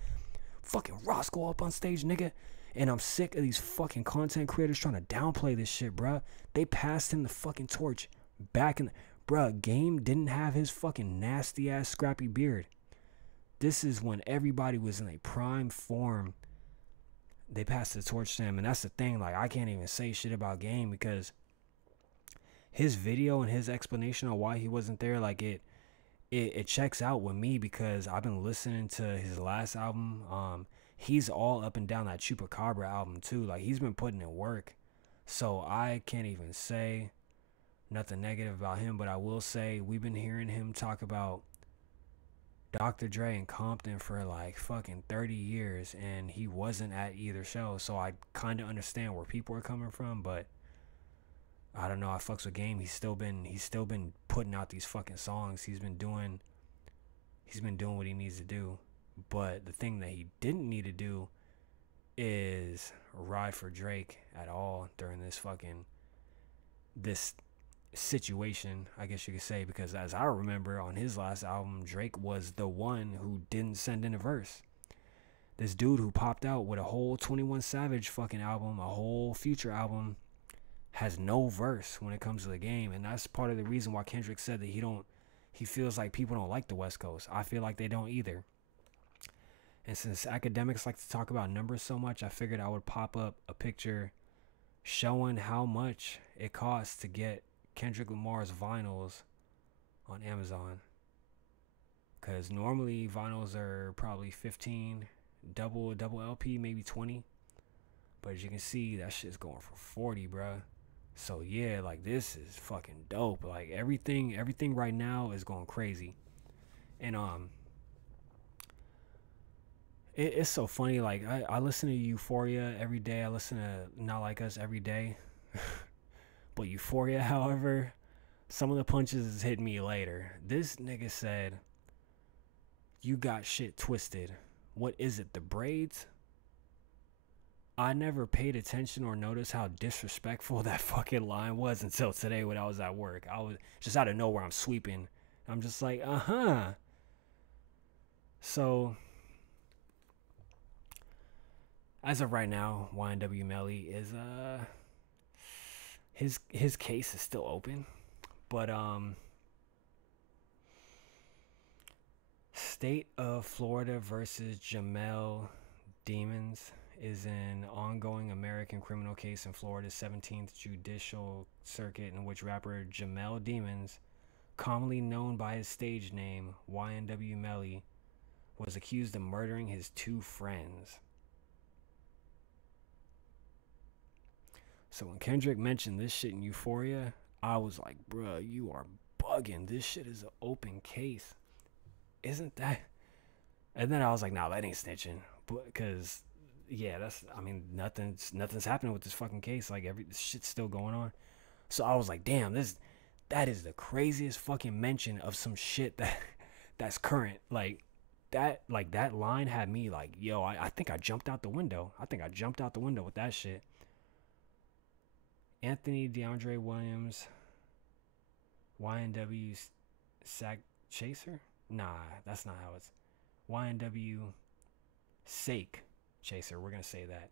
Fucking Roscoe up on stage, nigga. And I'm sick of these fucking content creators trying to downplay this shit, bruh. They passed him the fucking torch back in, bruh. Game didn't have his fucking nasty ass scrappy beard. This is when everybody was in a prime form. They passed the torch to him, and that's the thing. Like, I can't even say shit about Game because his video and his explanation on why he wasn't there, like, it checks out with me because I've been listening to his last album. He's all up and down that Chupacabra album too. Like, he's been putting in work. So I can't even say nothing negative about him, but I will say we've been hearing him talk about Dr. Dre and Compton for like fucking 30 years, and he wasn't at either show. So I kind of understand where people are coming from, but I don't know. I fucks with Game. He's still been putting out these fucking songs. He's been doing what he needs to do. But the thing that he didn't need to do is ride for Drake at all during this situation, I guess you could say, because as I remember on his last album, Drake was the one who didn't send in a verse. This dude who popped out with a whole 21 Savage fucking album, a whole Future album, has no verse when it comes to the game, and that's part of the reason why Kendrick said that he feels like people don't like the West Coast. I feel like they don't either. And since academics like to talk about numbers so much, I figured I would pop up a picture showing how much it costs to get Kendrick Lamar's vinyls on Amazon. Because normally vinyls are probably 15, double LP, maybe 20. But as you can see, that shit's going for 40, bruh. So yeah, like this is fucking dope. Like everything right now is going crazy. And it's so funny. Like I listen to Euphoria every day. I listen to Not Like Us every day. But Euphoria, however, some of the punches is hitting me later. This nigga said, "You got shit twisted." What is it? The braids? I never paid attention or noticed how disrespectful that fucking line was until today when I was at work. I was just out of nowhere, I'm sweeping. I'm just like, So, as of right now, YNW Melly is, his case is still open. But, State of Florida versus Jamel Demons is an ongoing American criminal case in Florida's 17th Judicial Circuit in which rapper Jamel Demons, commonly known by his stage name YNW Melly, was accused of murdering his two friends. So when Kendrick mentioned this shit in Euphoria, I was like, bruh, you are bugging. This shit is an open case. Isn't that? And then I was like, nah, that ain't snitching. Because yeah, nothing's happening with this fucking case. Like this shit's still going on. So I was like, damn, that is the craziest fucking mention of some shit that's current. Like that line had me like, yo, I think I jumped out the window. I think I jumped out the window with that shit. Anthony DeAndre Williams, YNW Sack Chaser? Nah, that's not how it's. YNW Sake Chaser, we're gonna say that.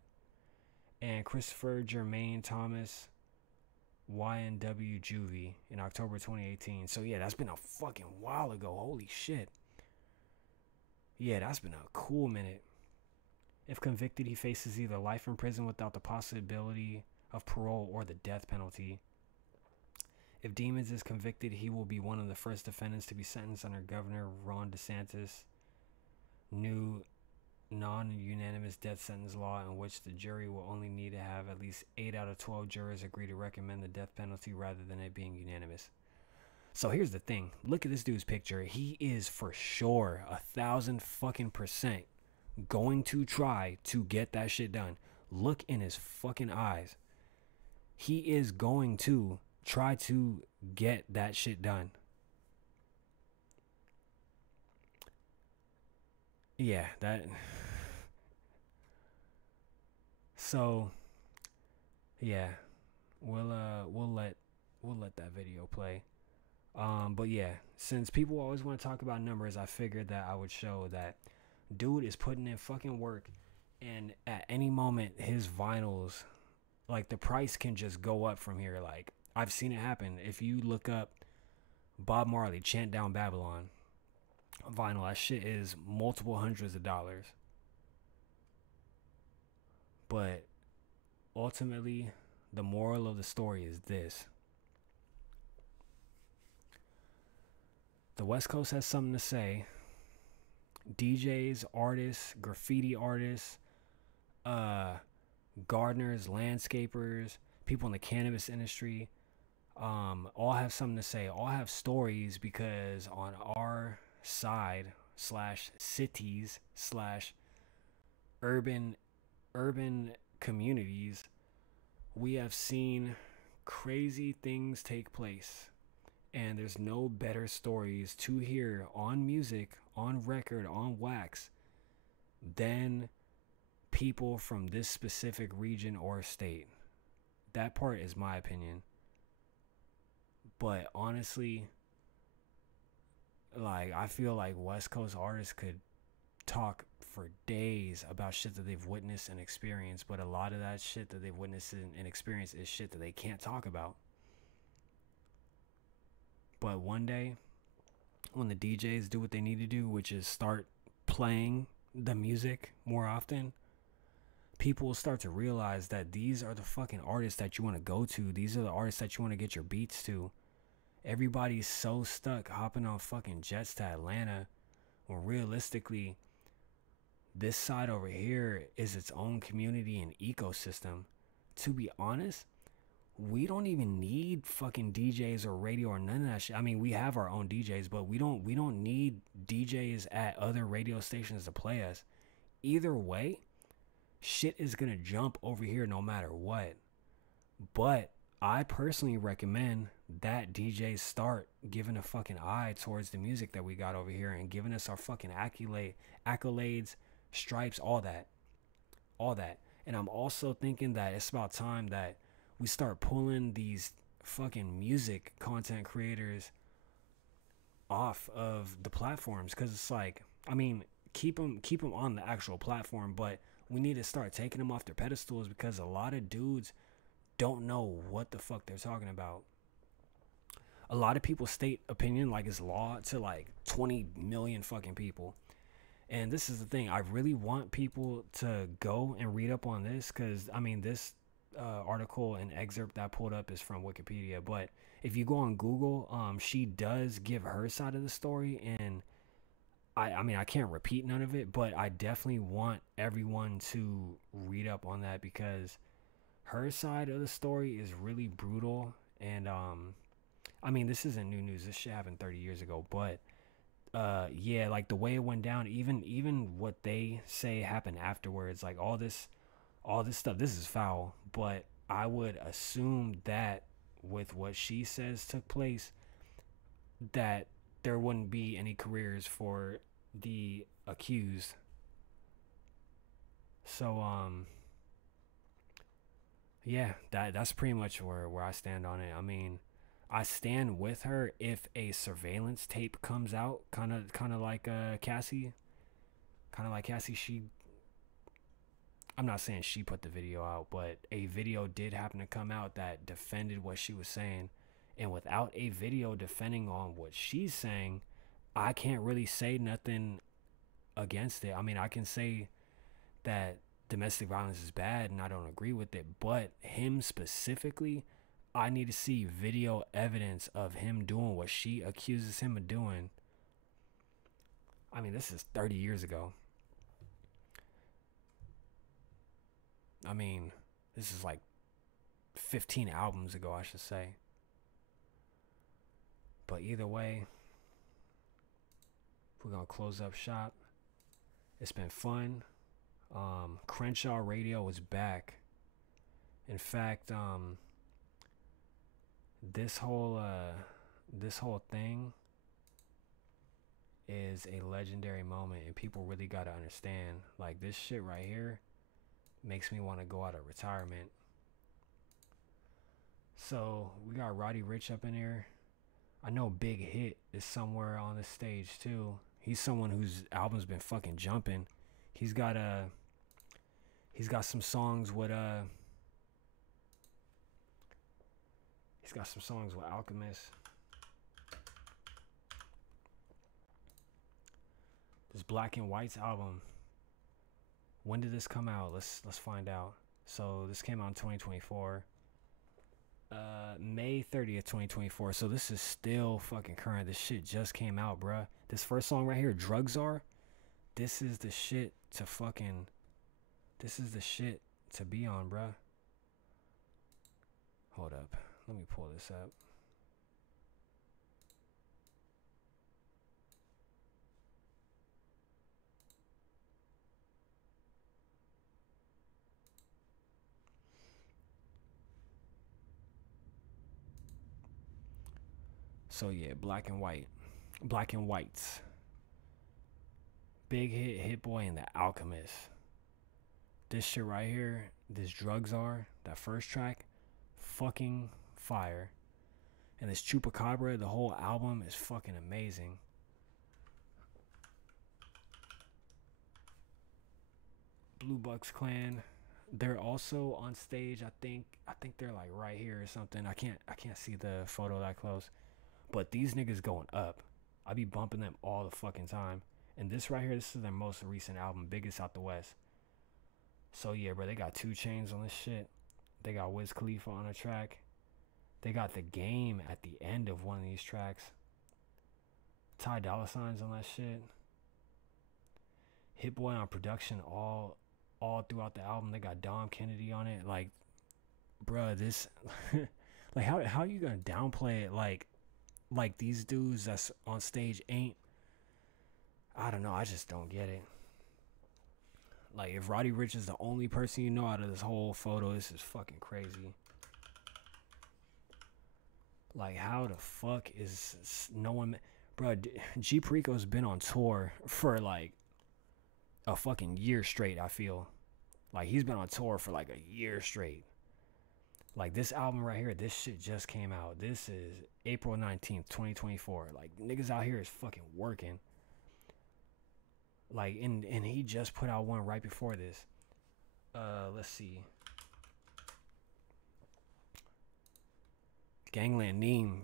And Christopher Jermaine Thomas, YNW Juvie, in October 2018. So yeah, that's been a fucking while ago. Holy shit. Yeah, that's been a cool minute. If convicted, he faces either life in prison without the possibility of parole or the death penalty. If Demons is convicted, he will be one of the first defendants to be sentenced under Governor Ron DeSantis' new non-unanimous death sentence law, in which the jury will only need to have at least 8 out of 12 jurors agree to recommend the death penalty rather than it being unanimous. So here's the thing. Look at this dude's picture. He is for sure 1,000% going to try to get that shit done. Look in his fucking eyes. He is going to try to get that shit done. Yeah, that. So, yeah, we'll let that video play. But yeah, since people always want to talk about numbers, I figured that I would show that dude is putting in fucking work, and at any moment his vinyls, like the price can just go up from here. Like I've seen it happen. If you look up Bob Marley, Chant Down Babylon vinyl, that shit is multiple hundreds of dollars. But ultimately, the moral of the story is this. The West Coast has something to say. DJs, artists, graffiti artists, gardeners, landscapers, people in the cannabis industry, all have something to say. All have stories, because on our side / cities / urban communities, we have seen crazy things take place, and there's no better stories to hear on music, on record, on wax, than people from this specific region or state. That part is my opinion. But honestly, like, I feel like West Coast artists could talk for days about shit that they've witnessed and experienced, but a lot of that shit that they've witnessed and experienced is shit that they can't talk about. But one day, when the DJs do what they need to do, which is start playing the music more often, people will start to realize that these are the fucking artists that you want to go to. These are the artists that you want to get your beats to. Everybody's so stuck hopping on fucking jets to Atlanta, when realistically, this side over here is its own community and ecosystem. To be honest, we don't even need fucking DJs or radio or none of that shit. I mean, we have our own DJs, but we don't need DJs at other radio stations to play us. Either way, shit is gonna jump over here no matter what. But I personally recommend that DJs start giving a fucking eye towards the music that we got over here and giving us our fucking accolades, stripes, all that. And I'm also thinking that it's about time that we start pulling these fucking music content creators off of the platforms, because it's like, I mean, keep them on the actual platform, but we need to start taking them off their pedestals, because a lot of dudes don't know what the fuck they're talking about. A lot of people state opinion like it's law to like 20 million fucking people. And this is the thing, I really want people to go and read up on this, because I mean, this article and excerpt that I pulled up is from Wikipedia, but if you go on Google, she does give her side of the story, and I mean, I can't repeat none of it, but I definitely want everyone to read up on that, because her side of the story is really brutal. And I mean, this isn't new news, this shit happened 30 years ago, but yeah, like the way it went down, even what they say happened afterwards, like all this stuff, this is foul. But I would assume that with what she says took place, that there wouldn't be any careers for the accused. So yeah, that's pretty much where I stand on it. I mean, I stand with her if a surveillance tape comes out, kind of like Cassie. I'm not saying she put the video out, but a video did happen to come out that defended what she was saying. And without a video defending on what she's saying, I can't really say nothing against it. I mean, I can say that domestic violence is bad and I don't agree with it, but him specifically, I need to see video evidence of him doing what she accuses him of doing. I mean, this is 30 years ago. I mean, this is like 15 albums ago, I should say. But either way, we're going to close up shop. It's been fun. Crenshaw Radio is back. In fact, this whole thing is a legendary moment, and people really got to understand, like, this shit right here makes me want to go out of retirement. So we got Roddy Ricch up in here. I know Big Hit is somewhere on the stage too. He's someone whose album's been fucking jumping. He's got some songs with Alchemist. This Black and White's album. When did this come out? Let's find out. So this came out in 2024. May 30th, 2024. So this is still fucking current. This shit just came out, bruh. This first song right here, Drugs Are. This is the shit to be on, bruh. Hold up. Let me pull this up. So yeah, Black and White. Black and Whites. Big Hit, Hit Boy, and The Alchemist. This shit right here, this Drugs Are, that first track, fucking fire. And this Chupacabra, the whole album is fucking amazing. Blue Bucks Clan. They're also on stage. I think they're like right here or something. I can't see the photo that close. But these niggas going up. I be bumping them all the fucking time. And this right here, this is their most recent album, Biggest Out the West. So yeah, bro, they got 2 Chainz on this shit. They got Wiz Khalifa on a track. They got The Game at the end of one of these tracks. Ty Dolla $ign's on that shit. Hit Boy on production all throughout the album. They got Dom Kennedy on it. Like, bruh, this like how you gonna downplay it like these dudes that's on stage ain't, I don't know, I just don't get it. Like, if Roddy Ricch is the only person you know out of this whole photo, this is fucking crazy. Like, how the fuck is no one... Bro, G Perico's been on tour for, like, a fucking year straight, I feel. Like, he's been on tour for, like, a year straight. Like, this album right here, this shit just came out. This is April 19th, 2024. Like, niggas out here is fucking working. Like, and he just put out one right before this. Let's see. Gangland Neem.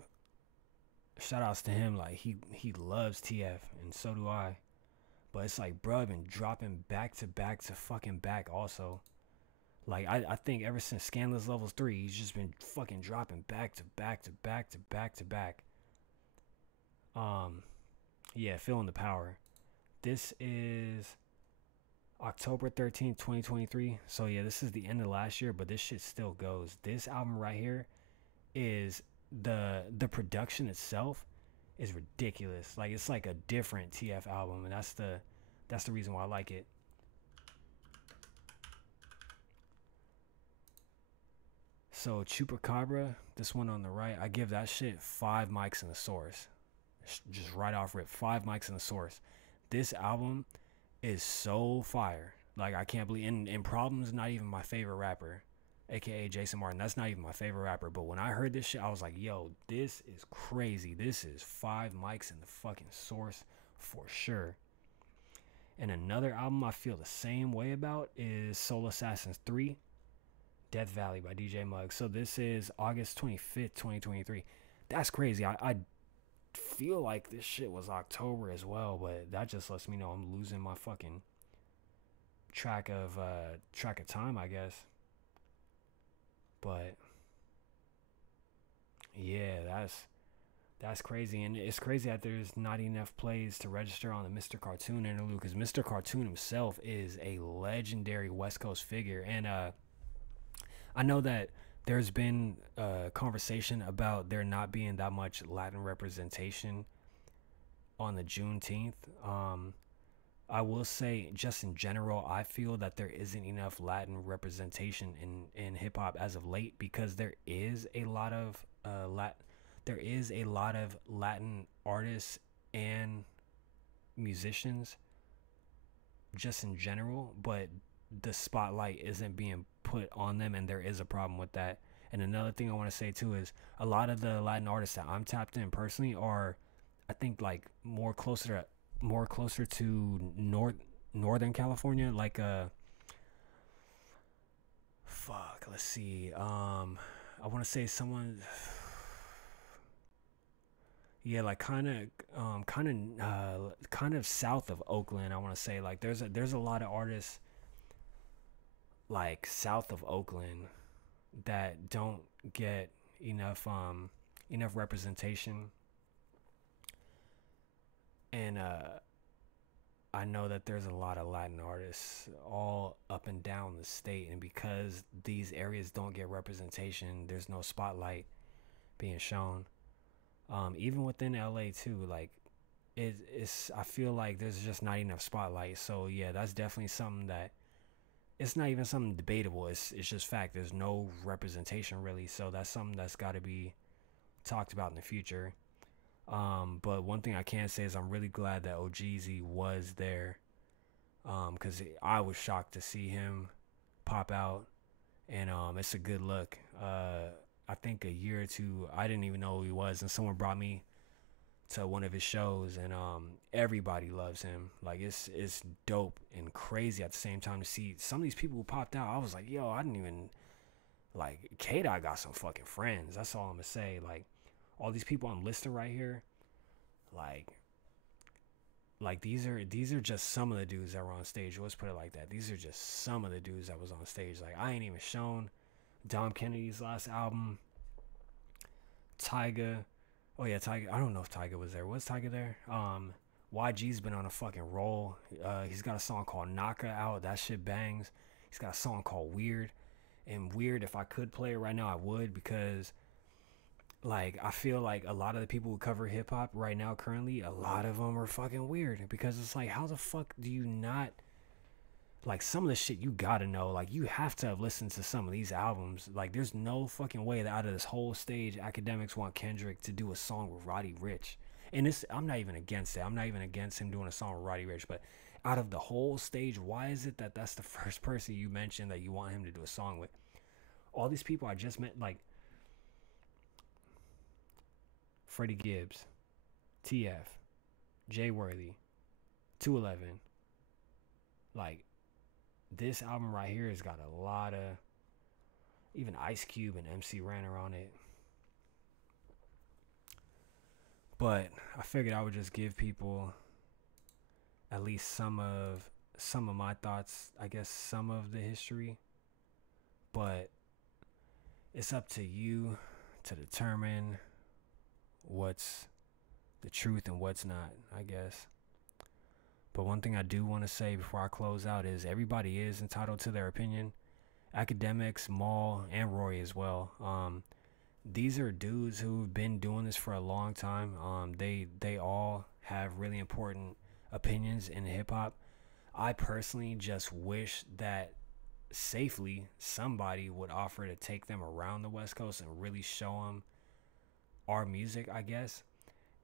Shout outs to him. Like, he loves TF, and so do I. But it's like, bro, I've been dropping back to fucking back also. Like, I think ever since Scandalous Levels 3, he's just been fucking dropping back to back to back to back to back. Yeah, Feeling the Power. This is October 13th, 2023. So yeah, this is the end of last year, but this shit still goes. This album right here is the production itself is ridiculous. Like, it's like a different TF album, and that's the reason why I like it. So Chupacabra, this one on the right, I give that shit 5 mics in the source. Just right off rip, 5 mics in the source. This album is so fire. Like, I can't believe, and Problem's not even my favorite rapper, aka Jason Martin. That's not even my favorite rapper. But when I heard this shit, I was like, yo, this is crazy. This is 5 mics in the fucking source for sure. And another album I feel the same way about is Soul Assassins 3, Death Valley by DJ Mugg. So this is August 25th, 2023. That's crazy. I feel like this shit was October as well, but that just lets me know I'm losing my fucking track of time, I guess. But yeah, that's crazy. And it's crazy that there's not enough plays to register on the Mr. Cartoon interlude, because Mr. Cartoon himself is a legendary West Coast figure. And I know that there's been a conversation about there not being that much Latin representation on the Juneteenth. I will say, just in general, I feel that there isn't enough Latin representation in hip hop as of late, because there is a lot of Latin artists and musicians just in general, but the spotlight isn't being put on them, and there is a problem with that. And another thing I want to say too is a lot of the Latin artists that I'm tapped in personally are, I think, like more closer to Northern California, like let's see, I want to say someone, yeah, like kind of south of Oakland. I want to say, like, there's a lot of artists like south of Oakland that don't get enough representation. And I know that there's a lot of Latin artists all up and down the state, and because these areas don't get representation, there's no spotlight being shown. Even within LA too, like it's I feel like there's just not enough spotlight. So yeah, that's definitely something that, it's not even something debatable. It's just fact. There's no representation really. So that's something that's got to be talked about in the future. But one thing I can say is I'm really glad that OGZ was there, because I was shocked to see him pop out, and it's a good look. I think a year or two, I didn't even know who he was, and someone brought me to one of his shows, and everybody loves him. Like it's dope and crazy at the same time to see some of these people who popped out. I was like, yo, I didn't even like K-Dot got some fucking friends. That's all I'm gonna say. Like all these people I'm listing right here, like these are just some of the dudes that were on stage. Let's put it like that. These are just some of the dudes that was on stage. Like I ain't even shown Dom Kennedy's last album. Tyga. Oh yeah, Tyga. I don't know if Tyga was there. Was Tyga there? YG's been on a fucking roll. He's got a song called Naka out. That shit bangs. He's got a song called Weird. And Weird, if I could play it right now, I would, because like I feel like a lot of the people who cover hip hop right now currently, a lot of them are fucking weird, because it's like, how the fuck do you not, like, some of the shit you gotta know, like you have to have listened to some of these albums. Like there's no fucking way that out of this whole stage academics want Kendrick to do a song with Roddy Ricch. And this, I'm not even against it. I'm not even against him doing a song with Roddy Ricch, but out of the whole stage, why is it that that's the first person you mentioned that you want him to do a song with? All these people I just met, like Freddie Gibbs, TF, Jay Worthy, 211. Like, this album right here has got a lot of, even Ice Cube and MC Ren are on it. But I figured I would just give people at least some of my thoughts, I guess some of the history. But it's up to you to determine what's the truth and what's not, I guess. But one thing I do want to say before I close out is everybody is entitled to their opinion. Academics, Maul, and Rory as well. These are dudes who've been doing this for a long time. They all have really important opinions in hip hop. I personally just wish that safely somebody would offer to take them around the West Coast and really show them our music, I guess.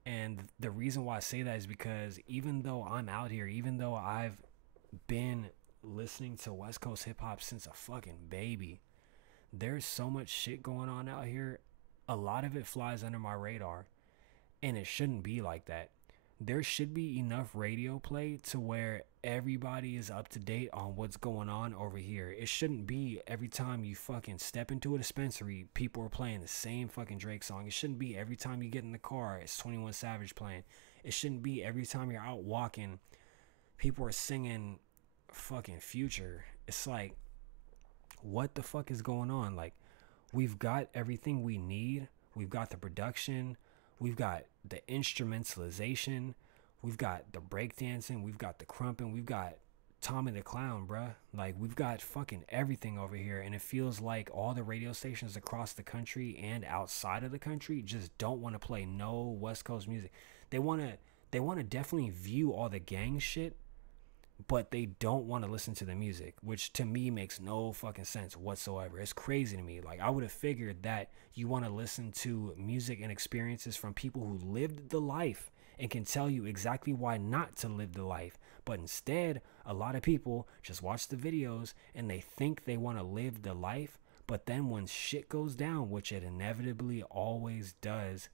And the reason why I say that is because even though I'm out here, even though I've been listening to West Coast hip hop since a fucking baby, there's so much shit going on out here. A lot of it flies under my radar, and it shouldn't be like that. There should be enough radio play to where everybody is up to date on what's going on over here. It shouldn't be every time you fucking step into a dispensary, people are playing the same fucking Drake song. It shouldn't be every time you get in the car, it's 21 Savage playing. It shouldn't be every time you're out walking, people are singing fucking Future. It's like, what the fuck is going on? Like, we've got everything we need. We've got the production. We've got the instrumentalization. We've got the breakdancing. We've got the crumping. We've got Tommy the Clown, bruh. Like, we've got fucking everything over here. And it feels like all the radio stations across the country and outside of the country just don't want to play no West Coast music. They want to definitely view all the gang shit, but they don't want to listen to the music, which to me makes no fucking sense whatsoever. It's crazy to me. Like, I would have figured that you want to listen to music and experiences from people who lived the life and can tell you exactly why not to live the life. But instead, a lot of people just watch the videos and they think they want to live the life, but then when shit goes down, which it inevitably always does,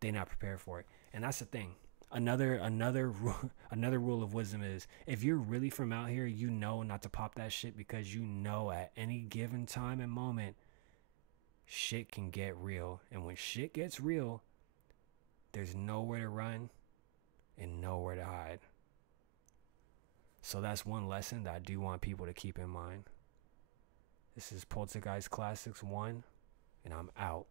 they're not prepared for it. And that's the thing. Another rule of wisdom is, if you're really from out here, you know not to pop that shit, because you know at any given time and moment, shit can get real. And when shit gets real, there's nowhere to run and nowhere to hide. So that's one lesson that I do want people to keep in mind. This is Poltergeist Classics 1, and I'm out.